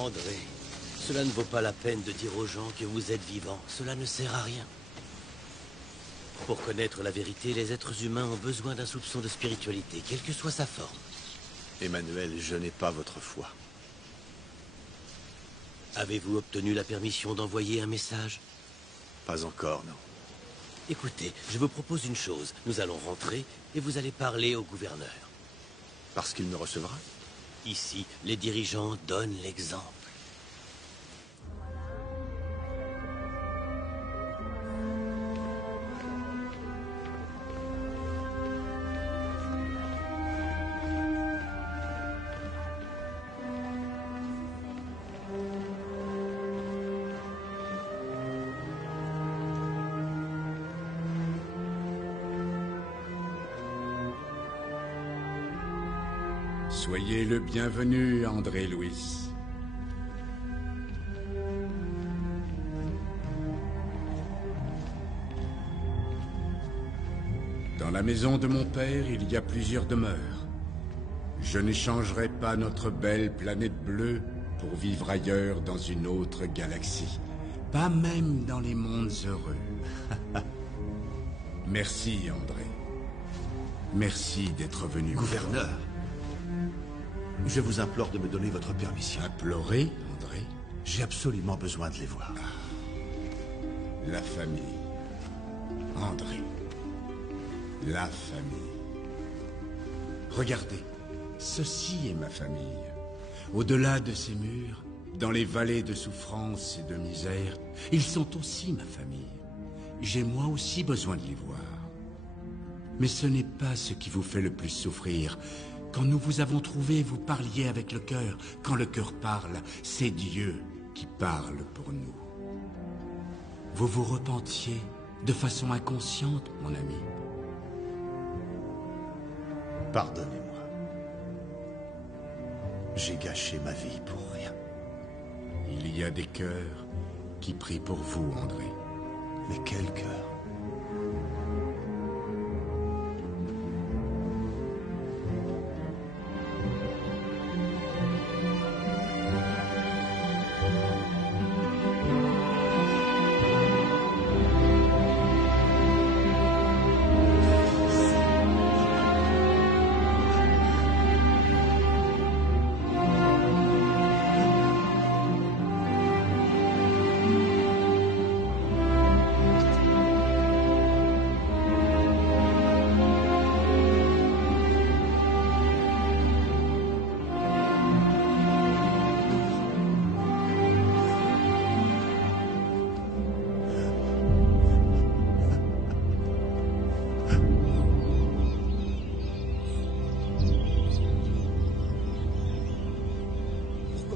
André, cela ne vaut pas la peine de dire aux gens que vous êtes vivant. Cela ne sert à rien. Pour connaître la vérité, les êtres humains ont besoin d'un soupçon de spiritualité, quelle que soit sa forme. Emmanuel, je n'ai pas votre foi. Avez-vous obtenu la permission d'envoyer un message? Pas encore, non. Écoutez, je vous propose une chose. Nous allons rentrer et vous allez parler au gouverneur. Parce qu'il me recevra? Ici, les dirigeants donnent l'exemple. Soyez le bienvenu, André Louis. Dans la maison de mon père, il y a plusieurs demeures. Je n'échangerai pas notre belle planète bleue pour vivre ailleurs dans une autre galaxie. Pas même dans les mondes heureux. Merci, André. Merci d'être venu. Gouverneur, je vous implore de me donner votre permission. Implorer, André? J'ai absolument besoin de les voir. La famille. André. La famille. Regardez, ceci est ma famille. Au-delà de ces murs, dans les vallées de souffrance et de misère, ils sont aussi ma famille. J'ai moi aussi besoin de les voir. Mais ce n'est pas ce qui vous fait le plus souffrir. Quand nous vous avons trouvé, vous parliez avec le cœur. Quand le cœur parle, c'est Dieu qui parle pour nous. Vous vous repentiez de façon inconsciente, mon ami. Pardonnez-moi. J'ai gâché ma vie pour rien. Il y a des cœurs qui prient pour vous, André. Mais quel cœur?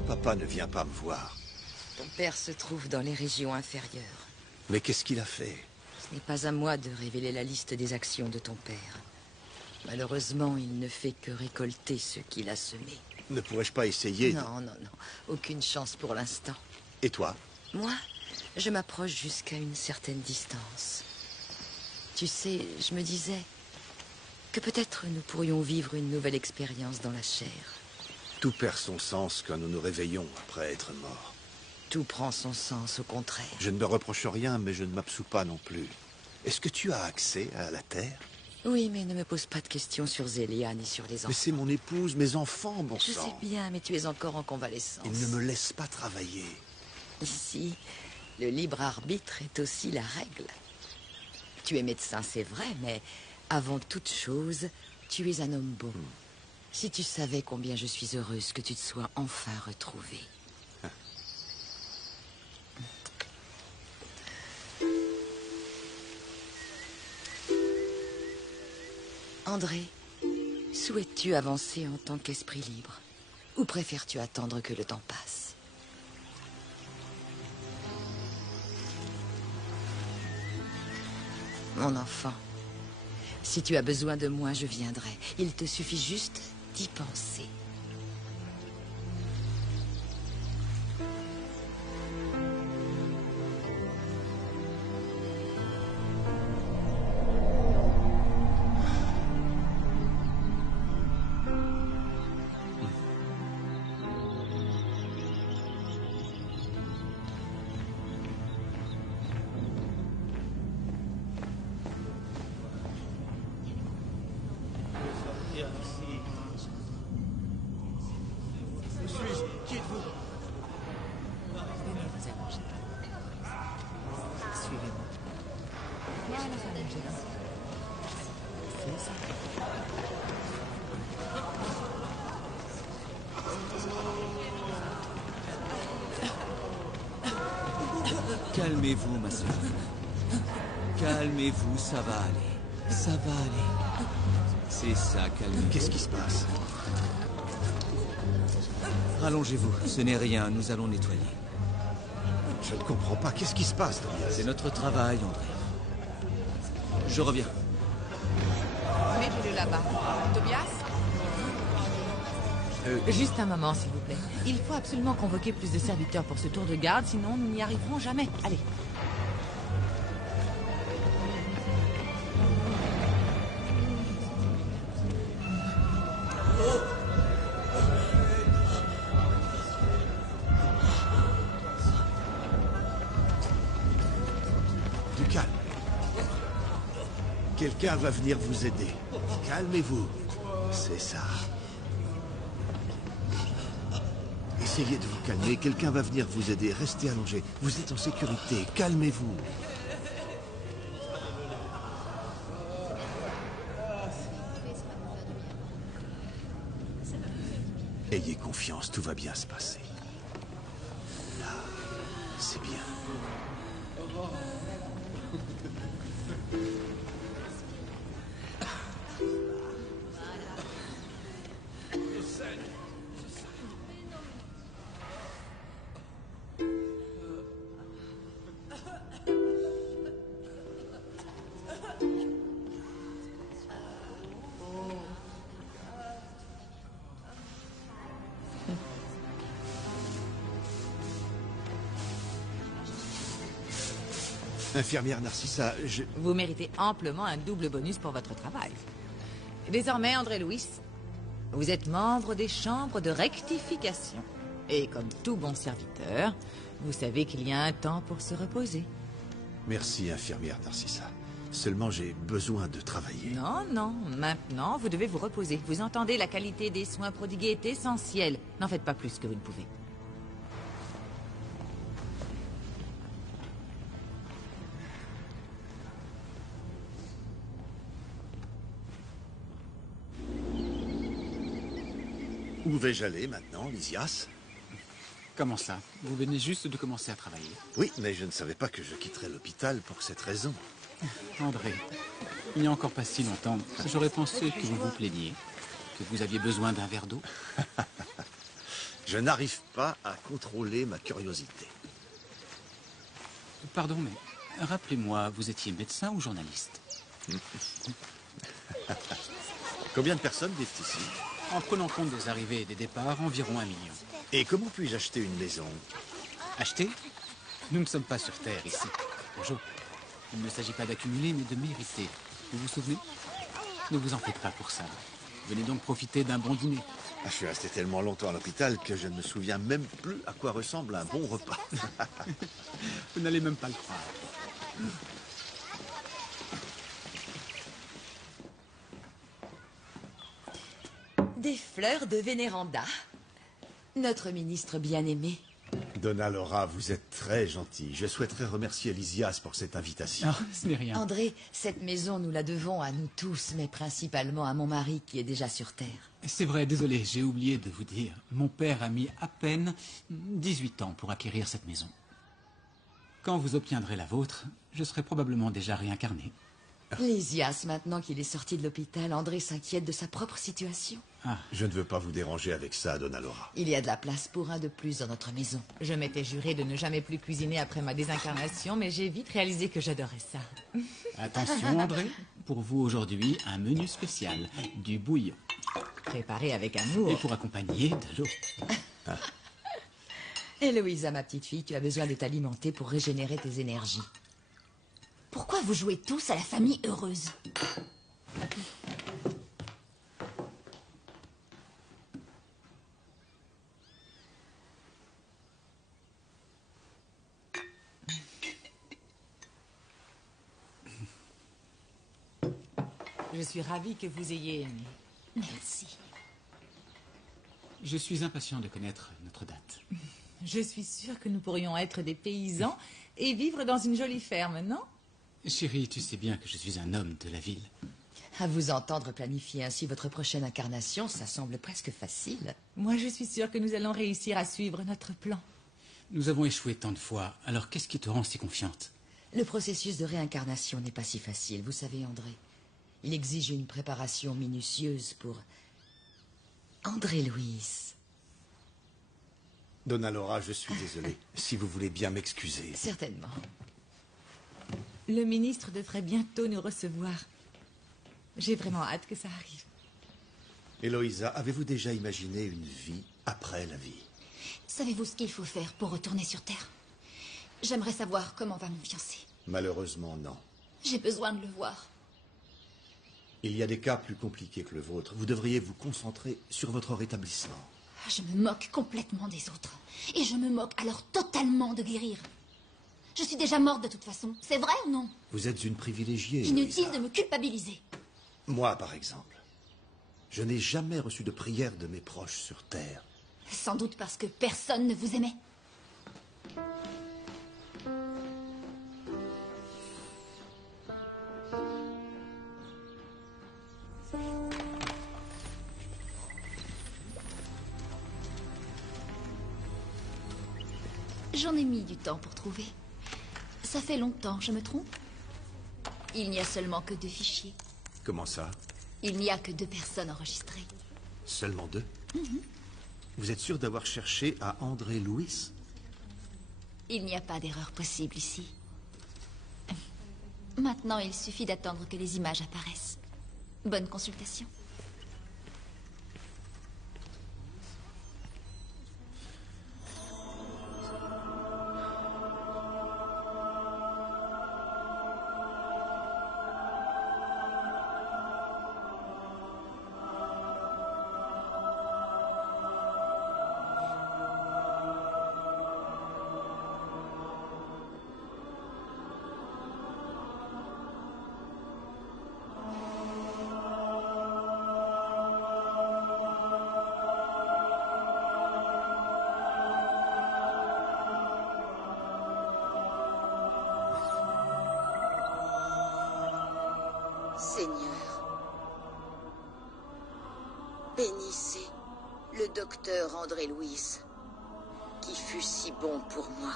Papa ne vient pas me voir. Ton père se trouve dans les régions inférieures. Mais qu'est-ce qu'il a fait? Ce n'est pas à moi de révéler la liste des actions de ton père. Malheureusement, il ne fait que récolter ce qu'il a semé. Ne pourrais-je pas essayer? Non, non, non. Aucune chance pour l'instant. Et toi? Moi, je m'approche jusqu'à une certaine distance. Tu sais, je me disais que peut-être nous pourrions vivre une nouvelle expérience dans la chair. Tout perd son sens quand nous nous réveillons après être morts. Tout prend son sens, au contraire. Je ne me reproche rien, mais je ne m'absous pas non plus. Est-ce que tu as accès à la Terre? Oui, mais ne me pose pas de questions sur Zélia ni sur les enfants. Mais c'est mon épouse, mes enfants, bon sang. Je sais bien, mais tu es encore en convalescence. Ils ne me laissent pas travailler. Ici, le libre arbitre est aussi la règle. Tu es médecin, c'est vrai, mais avant toute chose, tu es un homme beau. Si tu savais combien je suis heureuse que tu te sois enfin retrouvé. André, souhaites-tu avancer en tant qu'esprit libre? Ou préfères-tu attendre que le temps passe? Mon enfant, si tu as besoin de moi, je viendrai. Il te suffit juste d'y penser. Calmez-vous, ma sœur. Calmez-vous, ça va aller. Ça va aller. C'est ça, calmez-vous. Qu'est-ce qui se passe? Rallongez-vous. Ce n'est rien, nous allons nettoyer. Je ne comprends pas. Qu'est-ce qui se passe, Tobias? C'est notre travail, André. Je reviens. Mettez-le là-bas. Tobias? Juste un moment, s'il vous plaît. Il faut absolument convoquer plus de serviteurs pour ce tour de garde, sinon nous n'y arriverons jamais. Allez. Du calme. Quelqu'un va venir vous aider. Calmez-vous. C'est ça. Essayez de vous calmer. Quelqu'un va venir vous aider. Restez allongé. Vous êtes en sécurité. Calmez-vous. Ayez confiance. Tout va bien se passer. Là, c'est bien. Infirmière Narcissa, Vous méritez amplement un double bonus pour votre travail. Désormais, André Louis, vous êtes membre des chambres de rectification. Et comme tout bon serviteur, vous savez qu'il y a un temps pour se reposer. Merci, infirmière Narcissa. Seulement, j'ai besoin de travailler. Non, non. Maintenant, vous devez vous reposer. Vous entendez, la qualité des soins prodigués est essentielle. N'en faites pas plus que vous ne pouvez. Où vais-je aller maintenant, Lysias? Comment ça? Vous venez juste de commencer à travailler. Oui, mais je ne savais pas que je quitterais l'hôpital pour cette raison. André, il n'y a encore pas si longtemps, j'aurais pensé que vous vous plaigniez, que vous aviez besoin d'un verre d'eau. Je n'arrive pas à contrôler ma curiosité. Pardon, mais rappelez-moi, vous étiez médecin ou journaliste? Combien de personnes vivent ici? En prenant compte des arrivées et des départs, environ 1 million. Et comment puis-je acheter une maison? Acheter? Nous ne sommes pas sur Terre ici. Bonjour. Il ne s'agit pas d'accumuler, mais de mériter. Vous vous souvenez? Ne vous en faites pas pour ça. Venez donc profiter d'un bon dîner. Je suis resté tellement longtemps à l'hôpital que je ne me souviens même plus à quoi ressemble un bon repas. Vous n'allez même pas le croire. Des fleurs de Vénéranda. Notre ministre bien-aimé. Donna Laura, vous êtes très gentil. Je souhaiterais remercier Lysias pour cette invitation. Ah, ce n'est rien. André, cette maison, nous la devons à nous tous, mais principalement à mon mari qui est déjà sur Terre. C'est vrai, désolé, j'ai oublié de vous dire. Mon père a mis à peine 18 ans pour acquérir cette maison. Quand vous obtiendrez la vôtre, je serai probablement déjà réincarné. Lysias, maintenant qu'il est sorti de l'hôpital, André s'inquiète de sa propre situation. Ah. Je ne veux pas vous déranger avec ça, Donna Laura. Il y a de la place pour un de plus dans notre maison. Je m'étais juré de ne jamais plus cuisiner après ma désincarnation, mais j'ai vite réalisé que j'adorais ça. Attention, André. Pour vous aujourd'hui, un menu spécial. Du bouillon. Préparé avec amour. Et pour accompagner, de l'eau. Et Louisa, ma petite fille, tu as besoin de t'alimenter pour régénérer tes énergies. Pourquoi vous jouez tous à la famille heureuse? Je suis ravie que vous ayez aimé. Merci. Je suis impatient de connaître notre date. Je suis sûre que nous pourrions être des paysans et vivre dans une jolie ferme, non? Chérie, tu sais bien que je suis un homme de la ville. À vous entendre planifier ainsi votre prochaine incarnation, ça semble presque facile. Moi, je suis sûre que nous allons réussir à suivre notre plan. Nous avons échoué tant de fois, alors qu'est-ce qui te rend si confiante? Le processus de réincarnation n'est pas si facile, vous savez, André. Il exige une préparation minutieuse pour... André Louis. Donna Laura, je suis désolé. Si vous voulez bien m'excuser. Certainement. Le ministre devrait bientôt nous recevoir. J'ai vraiment hâte que ça arrive. Héloïsa, avez-vous déjà imaginé une vie après la vie? Savez-vous ce qu'il faut faire pour retourner sur Terre? J'aimerais savoir comment va mon fiancé. Malheureusement, non. J'ai besoin de le voir. Il y a des cas plus compliqués que le vôtre. Vous devriez vous concentrer sur votre rétablissement. Je me moque complètement des autres. Et je me moque alors totalement de guérir. Je suis déjà morte de toute façon. C'est vrai ou non? Vous êtes une privilégiée, Inutile Héloïsa. de me culpabiliser. Moi, par exemple. Je n'ai jamais reçu de prière de mes proches sur Terre. Sans doute parce que personne ne vous aimait. J'en ai mis du temps pour trouver. Ça fait longtemps, je me trompe? Il n'y a seulement que 2 fichiers. Comment ça? Il n'y a que 2 personnes enregistrées. Seulement 2? Vous êtes sûr d'avoir cherché à André Louis? Il n'y a pas d'erreur possible ici. Maintenant, il suffit d'attendre que les images apparaissent. Bonne consultation. Seigneur, bénissez le docteur André Louis, qui fut si bon pour moi.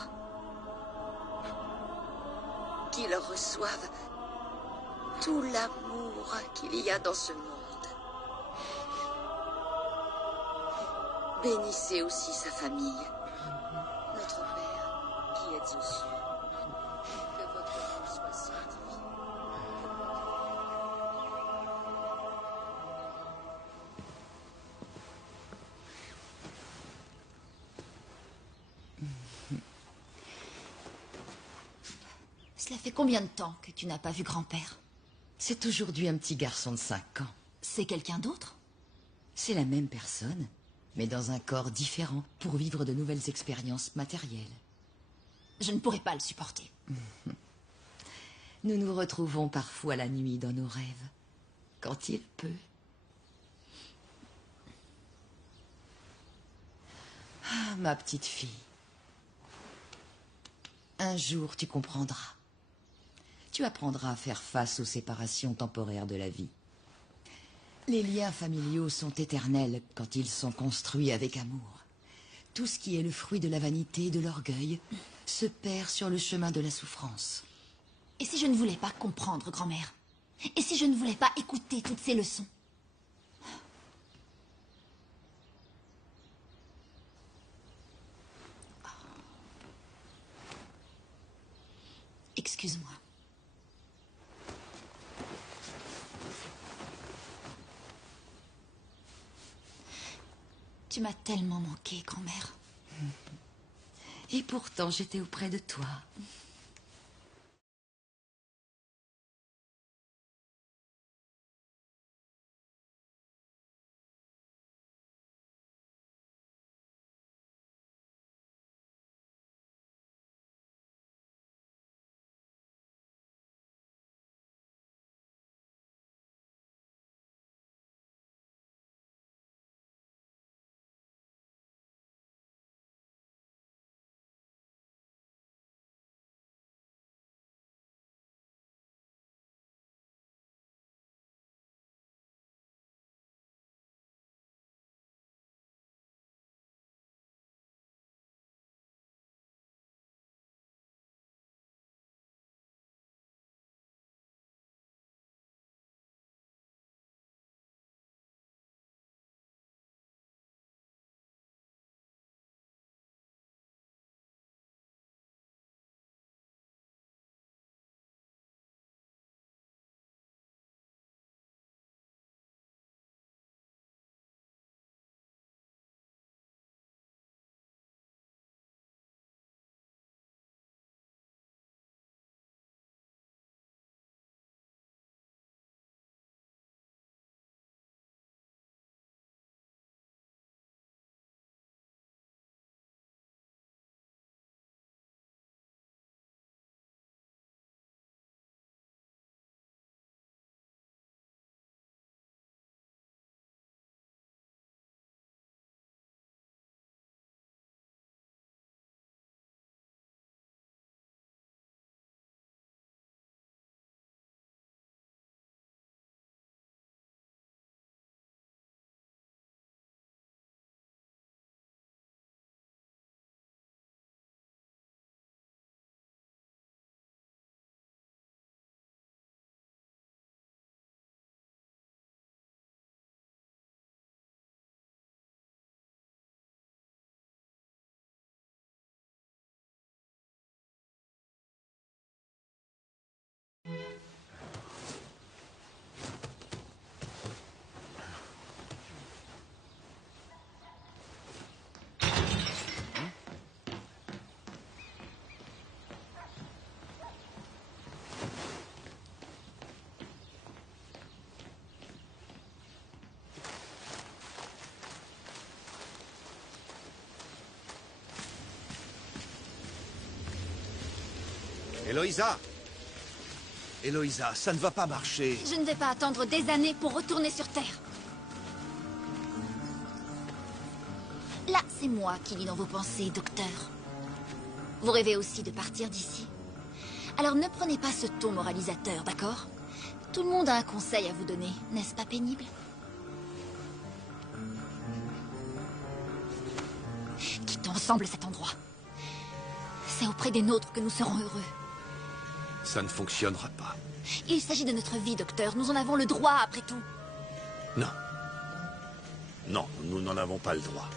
Qu'il reçoive tout l'amour qu'il y a dans ce monde. Bénissez aussi sa famille, notre Père qui êtes aux cieux. Que votre nom soit sanctifié. Cela fait combien de temps que tu n'as pas vu grand-père? C'est aujourd'hui un petit garçon de 5 ans. C'est quelqu'un d'autre? C'est la même personne, mais dans un corps différent, pour vivre de nouvelles expériences matérielles. Je ne pourrais pas le supporter. Nous nous retrouvons parfois la nuit dans nos rêves, quand il peut. Ah, ma petite fille. Un jour, tu comprendras. Tu apprendras à faire face aux séparations temporaires de la vie. Les liens familiaux sont éternels quand ils sont construits avec amour. Tout ce qui est le fruit de la vanité et de l'orgueil se perd sur le chemin de la souffrance. Et si je ne voulais pas comprendre, grand-mère? Et si je ne voulais pas écouter toutes ces leçons? Excuse-moi. Tu m'as tellement manqué, grand-mère. Et pourtant, j'étais auprès de toi. Héloïsa! Héloïsa, ça ne va pas marcher. Je ne vais pas attendre des années pour retourner sur Terre. Là, c'est moi qui lis dans vos pensées, docteur. Vous rêvez aussi de partir d'ici. Alors ne prenez pas ce ton moralisateur, d'accord? Tout le monde a un conseil à vous donner, n'est-ce pas pénible? Quittons ensemble cet endroit. C'est auprès des nôtres que nous serons heureux. Ça ne fonctionnera pas. Il s'agit de notre vie, docteur. Nous en avons le droit, après tout. Non. Non, nous n'en avons pas le droit.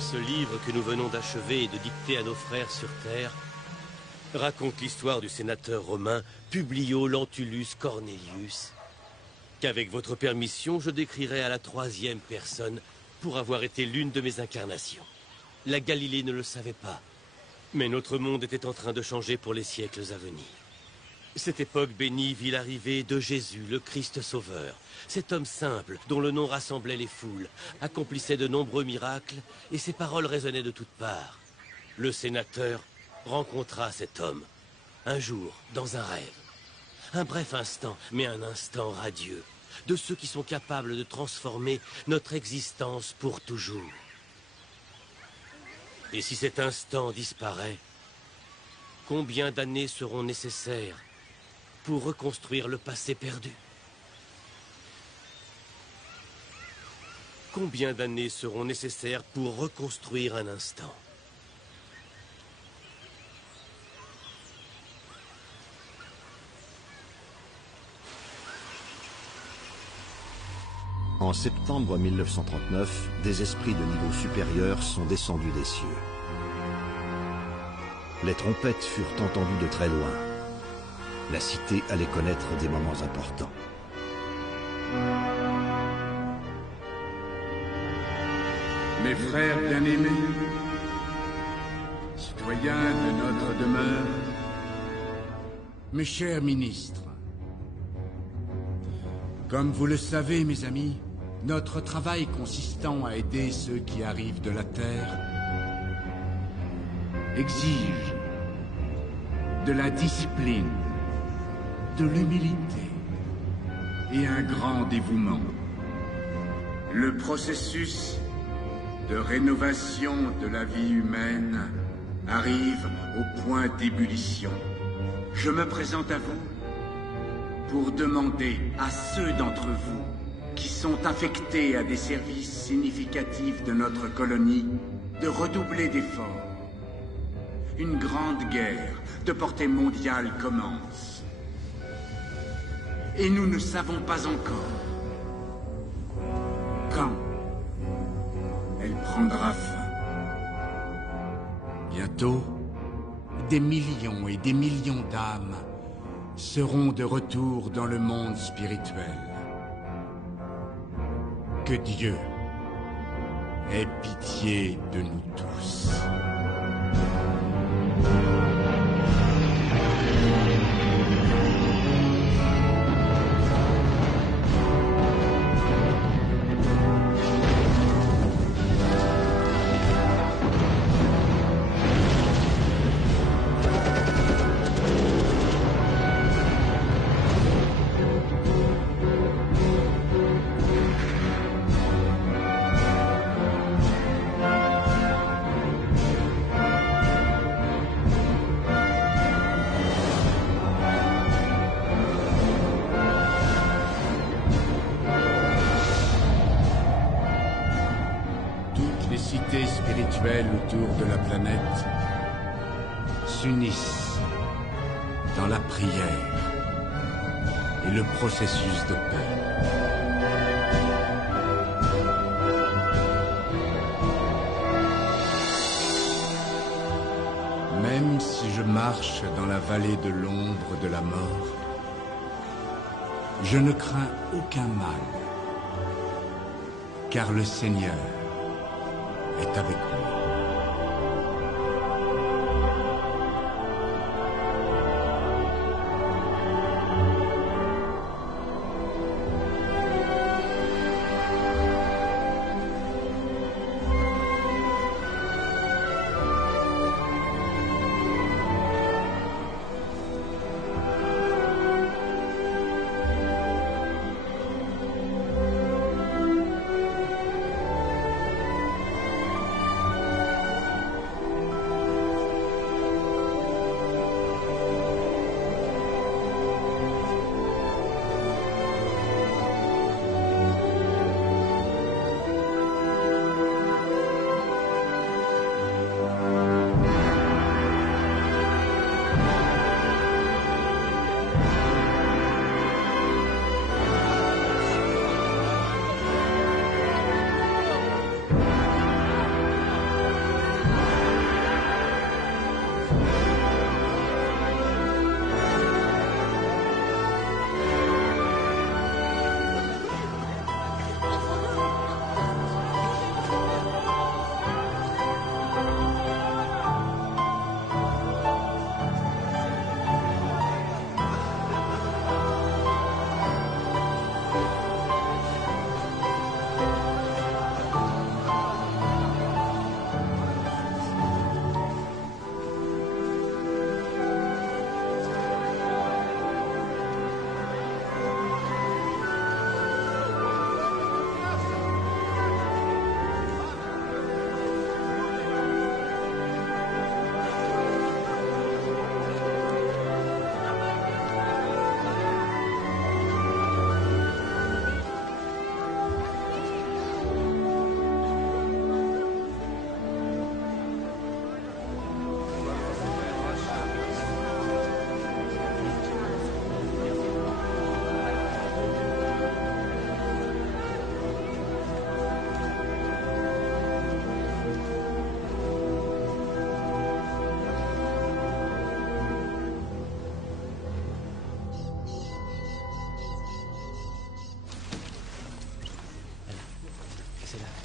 Ce livre que nous venons d'achever et de dicter à nos frères sur Terre raconte l'histoire du sénateur romain Publio Lentulus Cornelius, qu'avec votre permission, je décrirai à la 3e personne pour avoir été l'une de mes incarnations. La Galilée ne le savait pas, mais notre monde était en train de changer pour les siècles à venir. Cette époque bénie vit l'arrivée de Jésus, le Christ Sauveur. Cet homme simple, dont le nom rassemblait les foules, accomplissait de nombreux miracles et ses paroles résonnaient de toutes parts. Le sénateur rencontra cet homme, un jour, dans un rêve. Un bref instant, mais un instant radieux, de ceux qui sont capables de transformer notre existence pour toujours. Et si cet instant disparaît, combien d'années seront nécessaires pour reconstruire le passé perdu? Combien d'années seront nécessaires pour reconstruire un instant? En septembre 1939, des esprits de niveau supérieur sont descendus des cieux. Les trompettes furent entendues de très loin. La cité allait connaître des moments importants. Mes frères bien-aimés, citoyens de notre demeure, mes chers ministres, comme vous le savez, mes amis, notre travail consistant à aider ceux qui arrivent de la Terre exige de la discipline, de l'humilité et un grand dévouement. Le processus de rénovation de la vie humaine arrive au point d'ébullition. Je me présente à vous pour demander à ceux d'entre vous qui sont affectés à des services significatifs de notre colonie de redoubler d'efforts. Une grande guerre de portée mondiale commence. Et nous ne savons pas encore quand elle prendra fin. Bientôt, des millions et des millions d'âmes seront de retour dans le monde spirituel. Que Dieu ait pitié de nous tous. belle autour de la planète s'unissent dans la prière et le processus de paix. Même si je marche dans la vallée de l'ombre de la mort, je ne crains aucun mal, car le Seigneur est avec moi.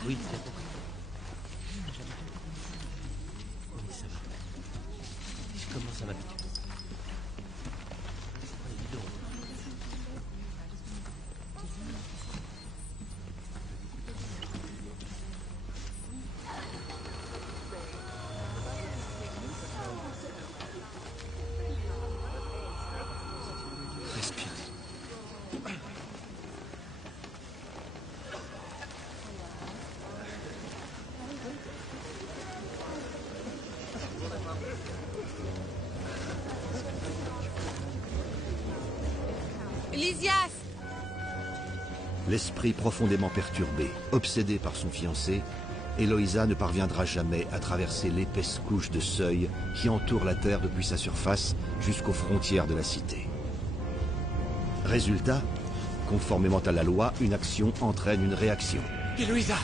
Oui, c'est bon. Oui, ça va. Je commence à m'habituer. Dis donc. Respire. Lysias! L'esprit profondément perturbé, obsédé par son fiancé, Eloïsa ne parviendra jamais à traverser l'épaisse couche de seuil qui entoure la Terre depuis sa surface jusqu'aux frontières de la cité. Résultat, conformément à la loi, une action entraîne une réaction. Eloïsa!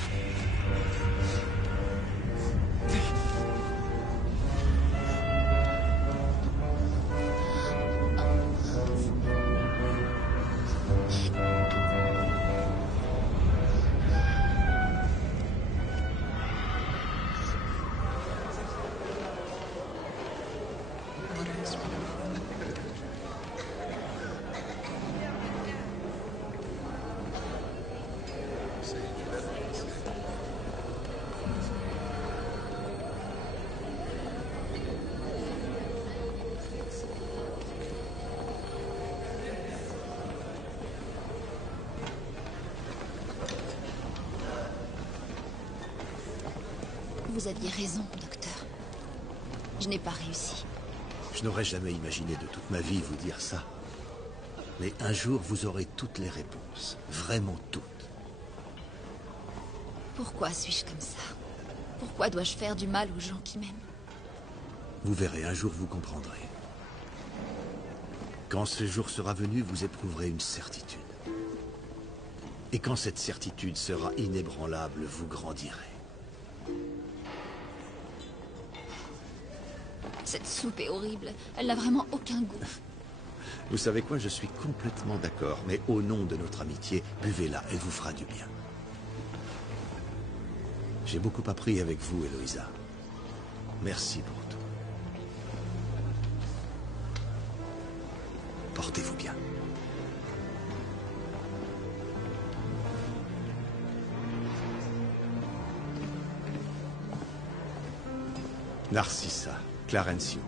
Vous aviez raison, docteur. Je n'ai pas réussi. Je n'aurais jamais imaginé de toute ma vie vous dire ça. Mais un jour, vous aurez toutes les réponses. Vraiment toutes. Pourquoi suis-je comme ça? Pourquoi dois-je faire du mal aux gens qui m'aiment? Vous verrez, un jour vous comprendrez. Quand ce jour sera venu, vous éprouverez une certitude. Et quand cette certitude sera inébranlable, vous grandirez. Cette soupe est horrible. Elle n'a vraiment aucun goût. Vous savez quoi, je suis complètement d'accord, mais au nom de notre amitié, buvez-la, elle vous fera du bien. J'ai beaucoup appris avec vous, Eloïsa. Merci pour tout. Portez-vous bien. Narcissa, Clarencio.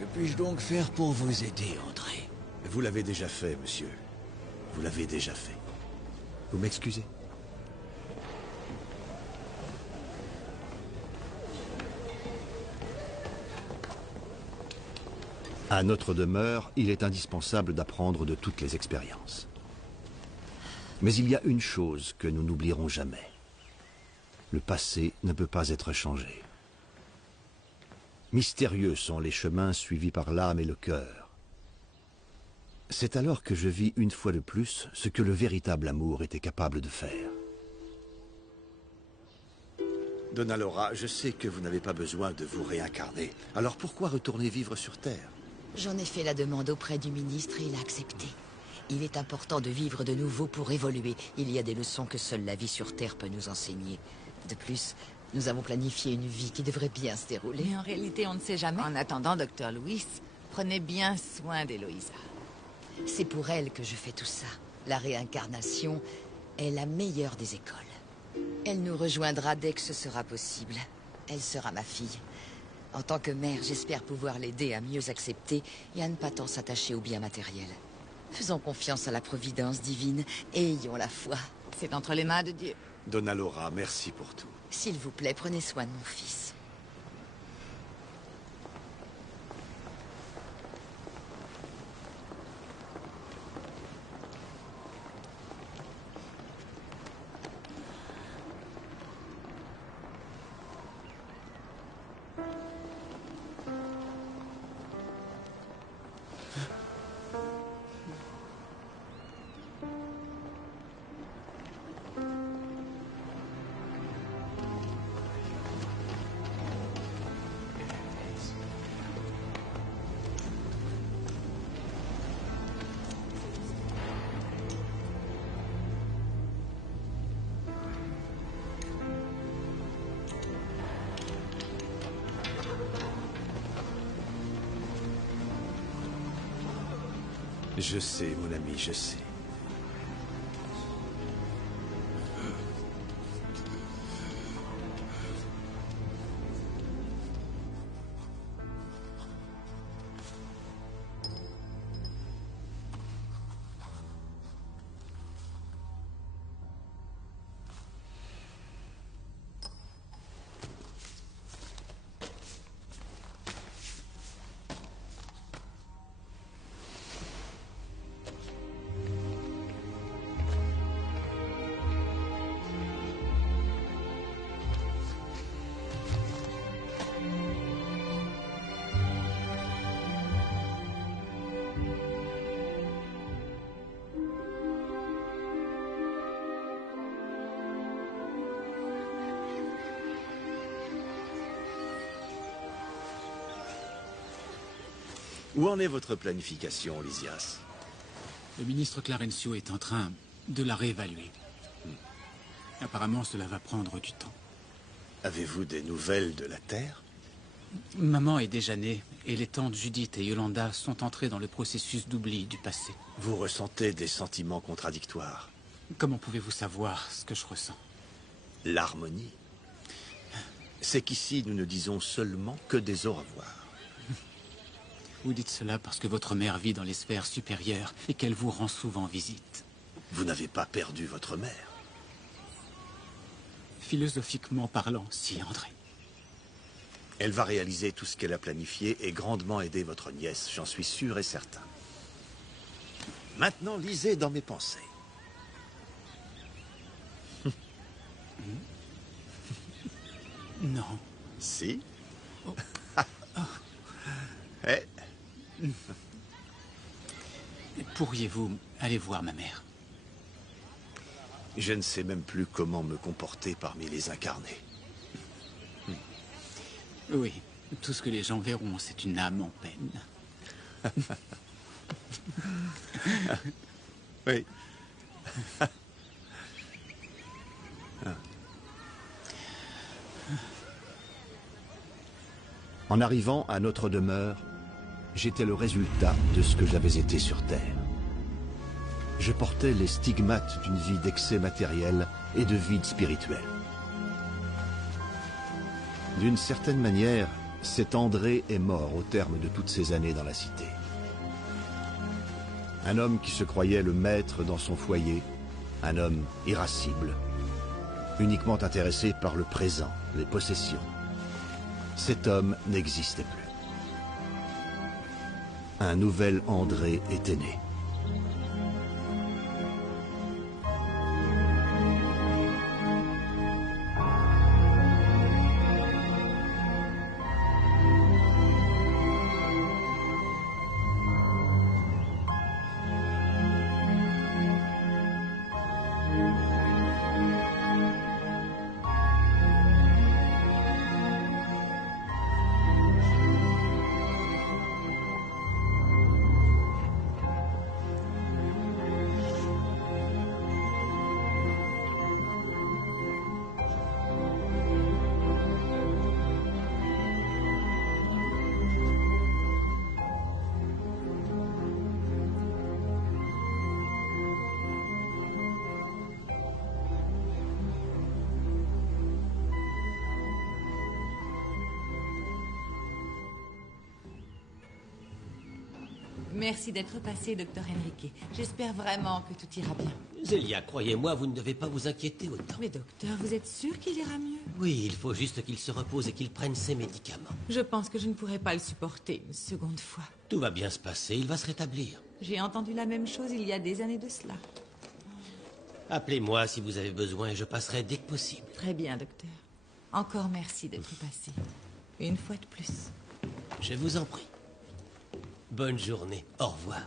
Que puis-je donc faire pour vous aider, André? Vous l'avez déjà fait, monsieur. Vous l'avez déjà fait. Vous m'excusez? À notre demeure, il est indispensable d'apprendre de toutes les expériences. Mais il y a une chose que nous n'oublierons jamais. Le passé ne peut pas être changé. Mystérieux sont les chemins suivis par l'âme et le cœur. C'est alors que je vis une fois de plus ce que le véritable amour était capable de faire. Donna Laura, je sais que vous n'avez pas besoin de vous réincarner. Alors pourquoi retourner vivre sur Terre? J'en ai fait la demande auprès du ministre et il a accepté. Il est important de vivre de nouveau pour évoluer. Il y a des leçons que seule la vie sur Terre peut nous enseigner. De plus, nous avons planifié une vie qui devrait bien se dérouler. Mais en réalité, on ne sait jamais. En attendant, Dr. Louis, prenez bien soin d'Eloïsa. C'est pour elle que je fais tout ça. La réincarnation est la meilleure des écoles. Elle nous rejoindra dès que ce sera possible. Elle sera ma fille. En tant que mère, j'espère pouvoir l'aider à mieux accepter et à ne pas tant s'attacher aux biens matériels. Faisons confiance à la providence divine et ayons la foi. C'est entre les mains de Dieu. Donna Laura, merci pour tout. S'il vous plaît, prenez soin de mon fils. Je sais, mon ami, je sais. Où en est votre planification, Lysias? Le ministre Clarencio est en train de la réévaluer. Apparemment, cela va prendre du temps. Avez-vous des nouvelles de la Terre? Maman est déjà née, et les tantes Judith et Yolanda sont entrées dans le processus d'oubli du passé. Vous ressentez des sentiments contradictoires. Comment pouvez-vous savoir ce que je ressens? L'harmonie. C'est qu'ici, nous ne disons seulement que des au revoir. Vous dites cela parce que votre mère vit dans les sphères supérieures et qu'elle vous rend souvent visite. Vous n'avez pas perdu votre mère. Philosophiquement parlant, si, André. Elle va réaliser tout ce qu'elle a planifié et grandement aider votre nièce, j'en suis sûr et certain. Maintenant, lisez dans mes pensées. Non. Si. Eh, Pourriez-vous aller voir ma mère? je ne sais même plus comment me comporter parmi les incarnés. Oui, tout ce que les gens verront, c'est une âme en peine. Oui. En arrivant à notre demeure, j'étais le résultat de ce que j'avais été sur Terre. Je portais les stigmates d'une vie d'excès matériel et de vide spirituel. D'une certaine manière, cet André est mort au terme de toutes ces années dans la cité. Un homme qui se croyait le maître dans son foyer, un homme irascible, uniquement intéressé par le présent, les possessions. Cet homme n'existait plus. Un nouvel André était né. Merci d'être passé, docteur Enrique. J'espère vraiment que tout ira bien. Zélia, croyez-moi, vous ne devez pas vous inquiéter autant. Mais docteur, vous êtes sûr qu'il ira mieux? Oui, il faut juste qu'il se repose et qu'il prenne ses médicaments. Je pense que je ne pourrai pas le supporter une seconde fois. Tout va bien se passer, il va se rétablir. J'ai entendu la même chose il y a des années de cela. Appelez-moi si vous avez besoin et je passerai dès que possible. Très bien, docteur. Encore merci d'être passé. Une fois de plus. Je vous en prie. Bonne journée. Au revoir.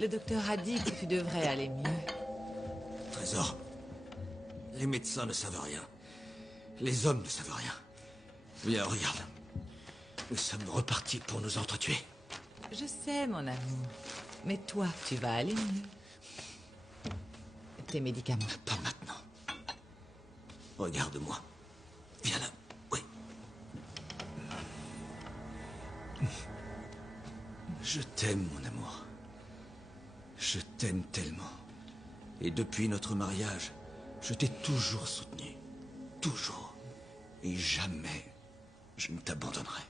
Le docteur a dit que tu devrais aller mieux. Trésor, les médecins ne savent rien. Les hommes ne savent rien. Viens, regarde. Nous sommes repartis pour nous entretuer. Je sais, mon amour. Mais toi, tu vas aller mieux. Tes médicaments. Pas maintenant. Regarde-moi. Viens là. Oui. Je t'aime, mon amour. Je t'aime tellement. Et depuis notre mariage, je t'ai toujours soutenu. Toujours. Et jamais je ne t'abandonnerai.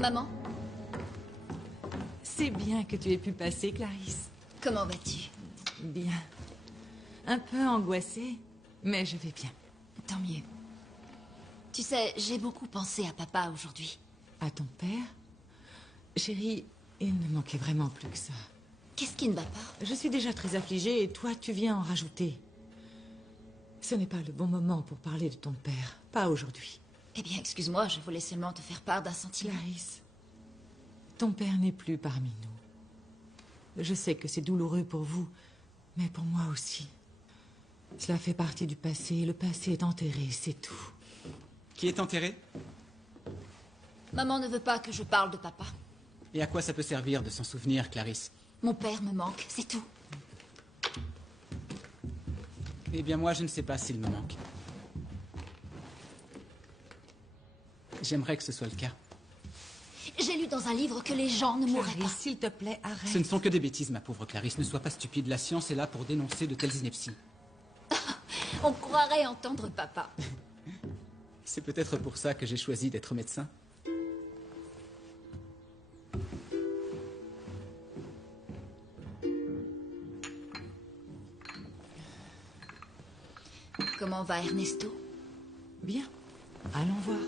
Maman, C'est bien que tu aies pu passer, Clarisse. comment vas-tu? Bien. Un peu angoissée, mais je vais bien. Tant mieux. Tu sais, j'ai beaucoup pensé à papa aujourd'hui. À ton père? Chérie, il ne manquait vraiment plus que ça. Qu'est-ce qui ne va pas? Je suis déjà très affligée et toi, tu viens en rajouter. Ce n'est pas le bon moment pour parler de ton père. Pas aujourd'hui. Eh bien, excuse-moi, je voulais seulement te faire part d'un sentiment. Clarisse, ton père n'est plus parmi nous. Je sais que c'est douloureux pour vous, mais pour moi aussi. Cela fait partie du passé. Le passé est enterré, c'est tout. Qui est enterré? Maman ne veut pas que je parle de papa. Et à quoi ça peut servir de s'en souvenir, Clarisse? Mon père me manque, c'est tout. Eh bien, moi, je ne sais pas s'il me manque. J'aimerais que ce soit le cas. J'ai lu dans un livre que les gens ne mourraient Clarisse, pas. s'il te plaît, arrête. Ce ne sont que des bêtises, ma pauvre Clarisse. Ne sois pas stupide. La science est là pour dénoncer de telles inepties. On croirait entendre papa. C'est peut-être pour ça que j'ai choisi d'être médecin. Comment va Ernesto? Bien, allons voir.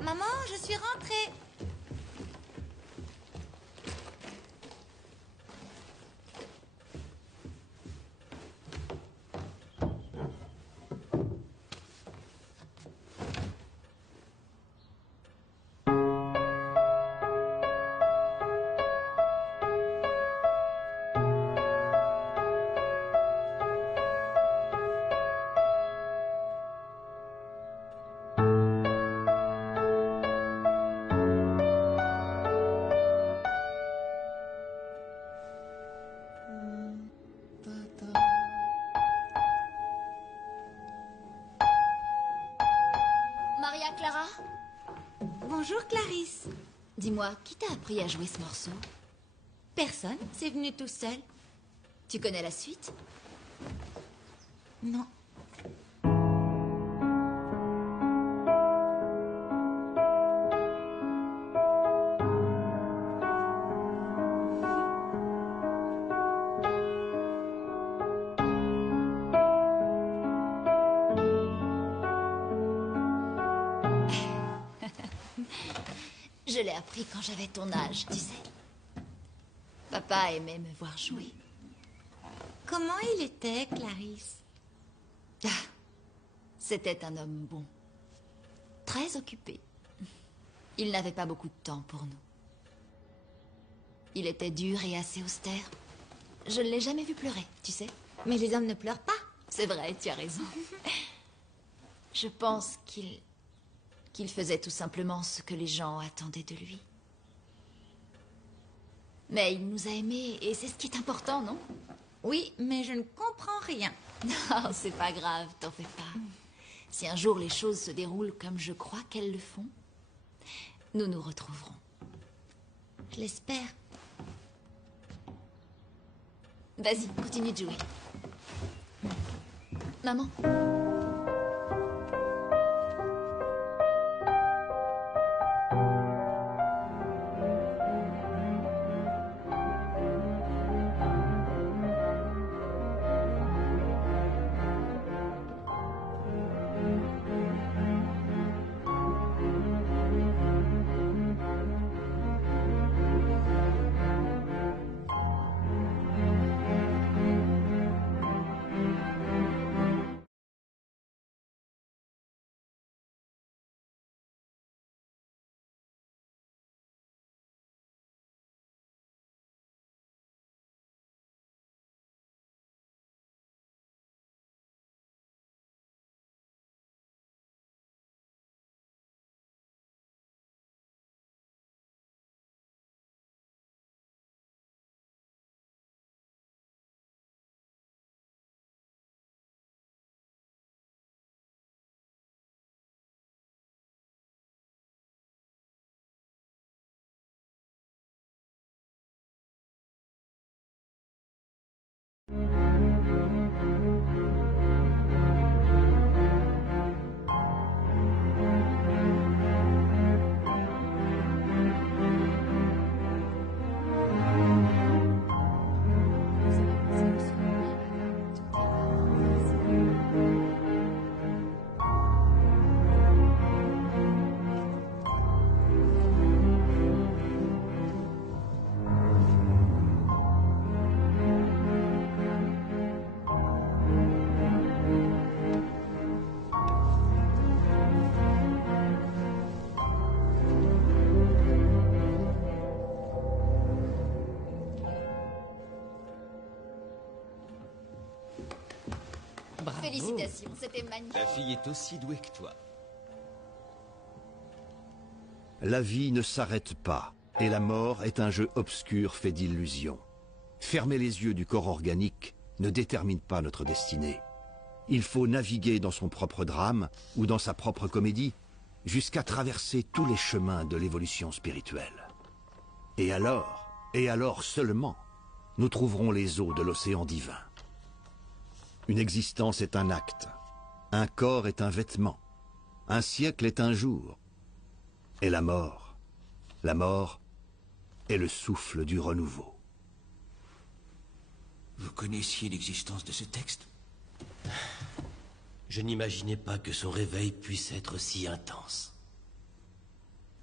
Maman, je suis rentrée. Maria Clara? Bonjour, Clarisse. Dis-moi, qui t'a appris à jouer ce morceau? Personne, c'est venu tout seul. Tu connais la suite? Non. Je l'ai appris quand j'avais ton âge, tu sais. Papa aimait me voir jouer. Comment il était, Clarisse? Ah, c'était un homme bon. Très occupé. Il n'avait pas beaucoup de temps pour nous. Il était dur et assez austère. Je ne l'ai jamais vu pleurer, tu sais. Mais les hommes ne pleurent pas. C'est vrai, tu as raison. Je pense qu'il faisait tout simplement ce que les gens attendaient de lui. Mais il nous a aimés, et c'est ce qui est important, non? Oui, mais je ne comprends rien. Non, c'est pas grave, t'en fais pas. Si un jour les choses se déroulent comme je crois qu'elles le font, nous nous retrouverons. Je l'espère. Vas-y, continue de jouer. Maman? Félicitations, c'était magnifique. La fille est aussi douée que toi. La vie ne s'arrête pas, et la mort est un jeu obscur fait d'illusions. Fermer les yeux du corps organique ne détermine pas notre destinée. Il faut naviguer dans son propre drame ou dans sa propre comédie, jusqu'à traverser tous les chemins de l'évolution spirituelle. Et alors seulement, nous trouverons les eaux de l'océan divin. Une existence est un acte, un corps est un vêtement, un siècle est un jour, et la mort est le souffle du renouveau. Vous connaissiez l'existence de ce texte? Je n'imaginais pas que son réveil puisse être si intense.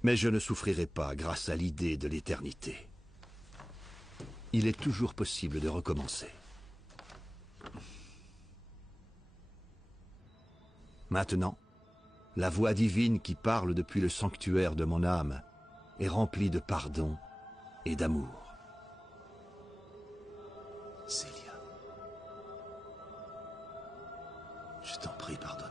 Mais je ne souffrirai pas grâce à l'idée de l'éternité. Il est toujours possible de recommencer. Maintenant, la voix divine qui parle depuis le sanctuaire de mon âme est remplie de pardon et d'amour. Célia. Je t'en prie, pardonne-moi.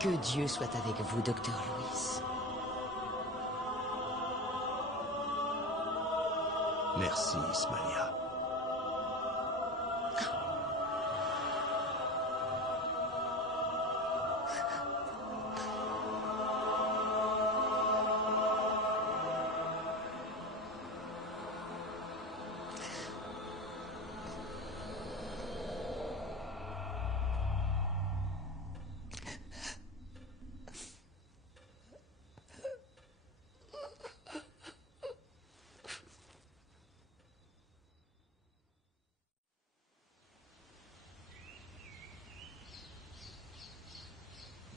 Que Dieu soit avec vous, Docteur Lewis. Merci, Ismalia.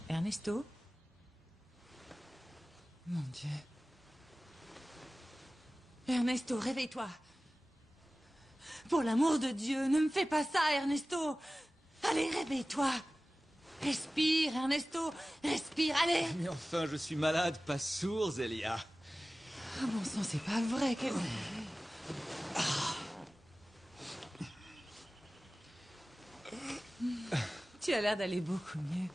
Ernesto? Mon Dieu. Ernesto, réveille-toi. Pour l'amour de Dieu, ne me fais pas ça, Ernesto. Allez, réveille-toi. Respire, Ernesto. Respire, allez. Mais enfin, je suis malade, pas sourd, Zélia. Ah bon sang, c'est pas vrai. Tu as l'air d'aller beaucoup mieux.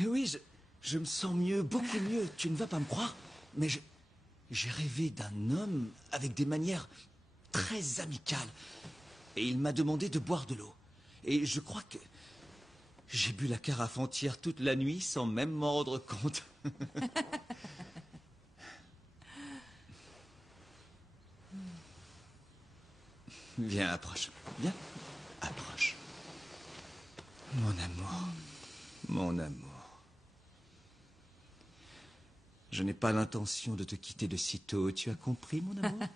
Oui, je me sens mieux, beaucoup mieux. Tu ne vas pas me croire, mais j'ai rêvé d'un homme avec des manières très amicales. Et il m'a demandé de boire de l'eau. Et je crois que j'ai bu la carafe entière toute la nuit sans même m'en rendre compte. Viens, approche. Viens, approche. Mon amour. Mon amour. Je n'ai pas l'intention de te quitter de sitôt. Tu as compris, mon amour?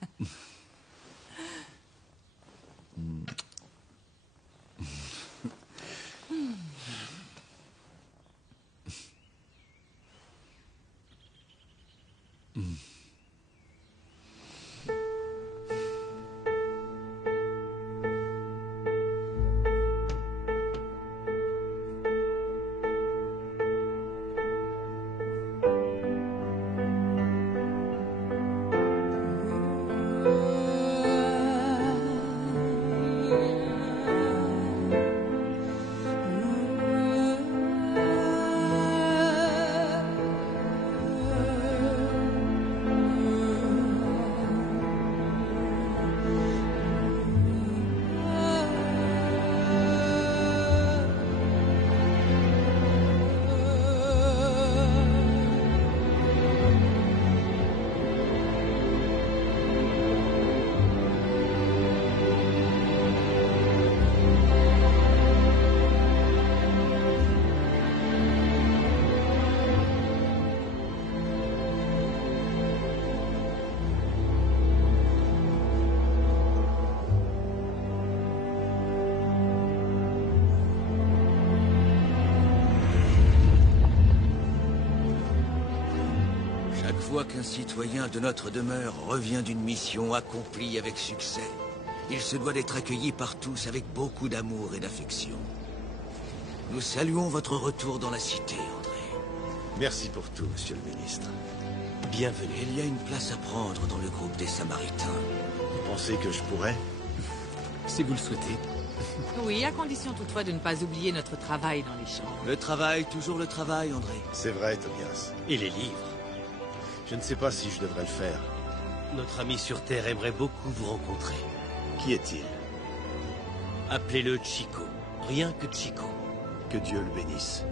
fois qu'un citoyen de notre demeure revient d'une mission accomplie avec succès, il se doit d'être accueilli par tous avec beaucoup d'amour et d'affection. Nous saluons votre retour dans la cité, André. Merci pour tout, monsieur le ministre. Bienvenue. Il y a une place à prendre dans le groupe des Samaritains. Vous pensez que je pourrais? Si vous le souhaitez. Oui, à condition toutefois de ne pas oublier notre travail dans les champs. Le travail, toujours le travail, André. C'est vrai, Tobias. Et les livres. Je ne sais pas si je devrais le faire. Notre ami sur Terre aimerait beaucoup vous rencontrer. Qui est-il? Appelez-le Chico. Rien que Chico. Que Dieu le bénisse.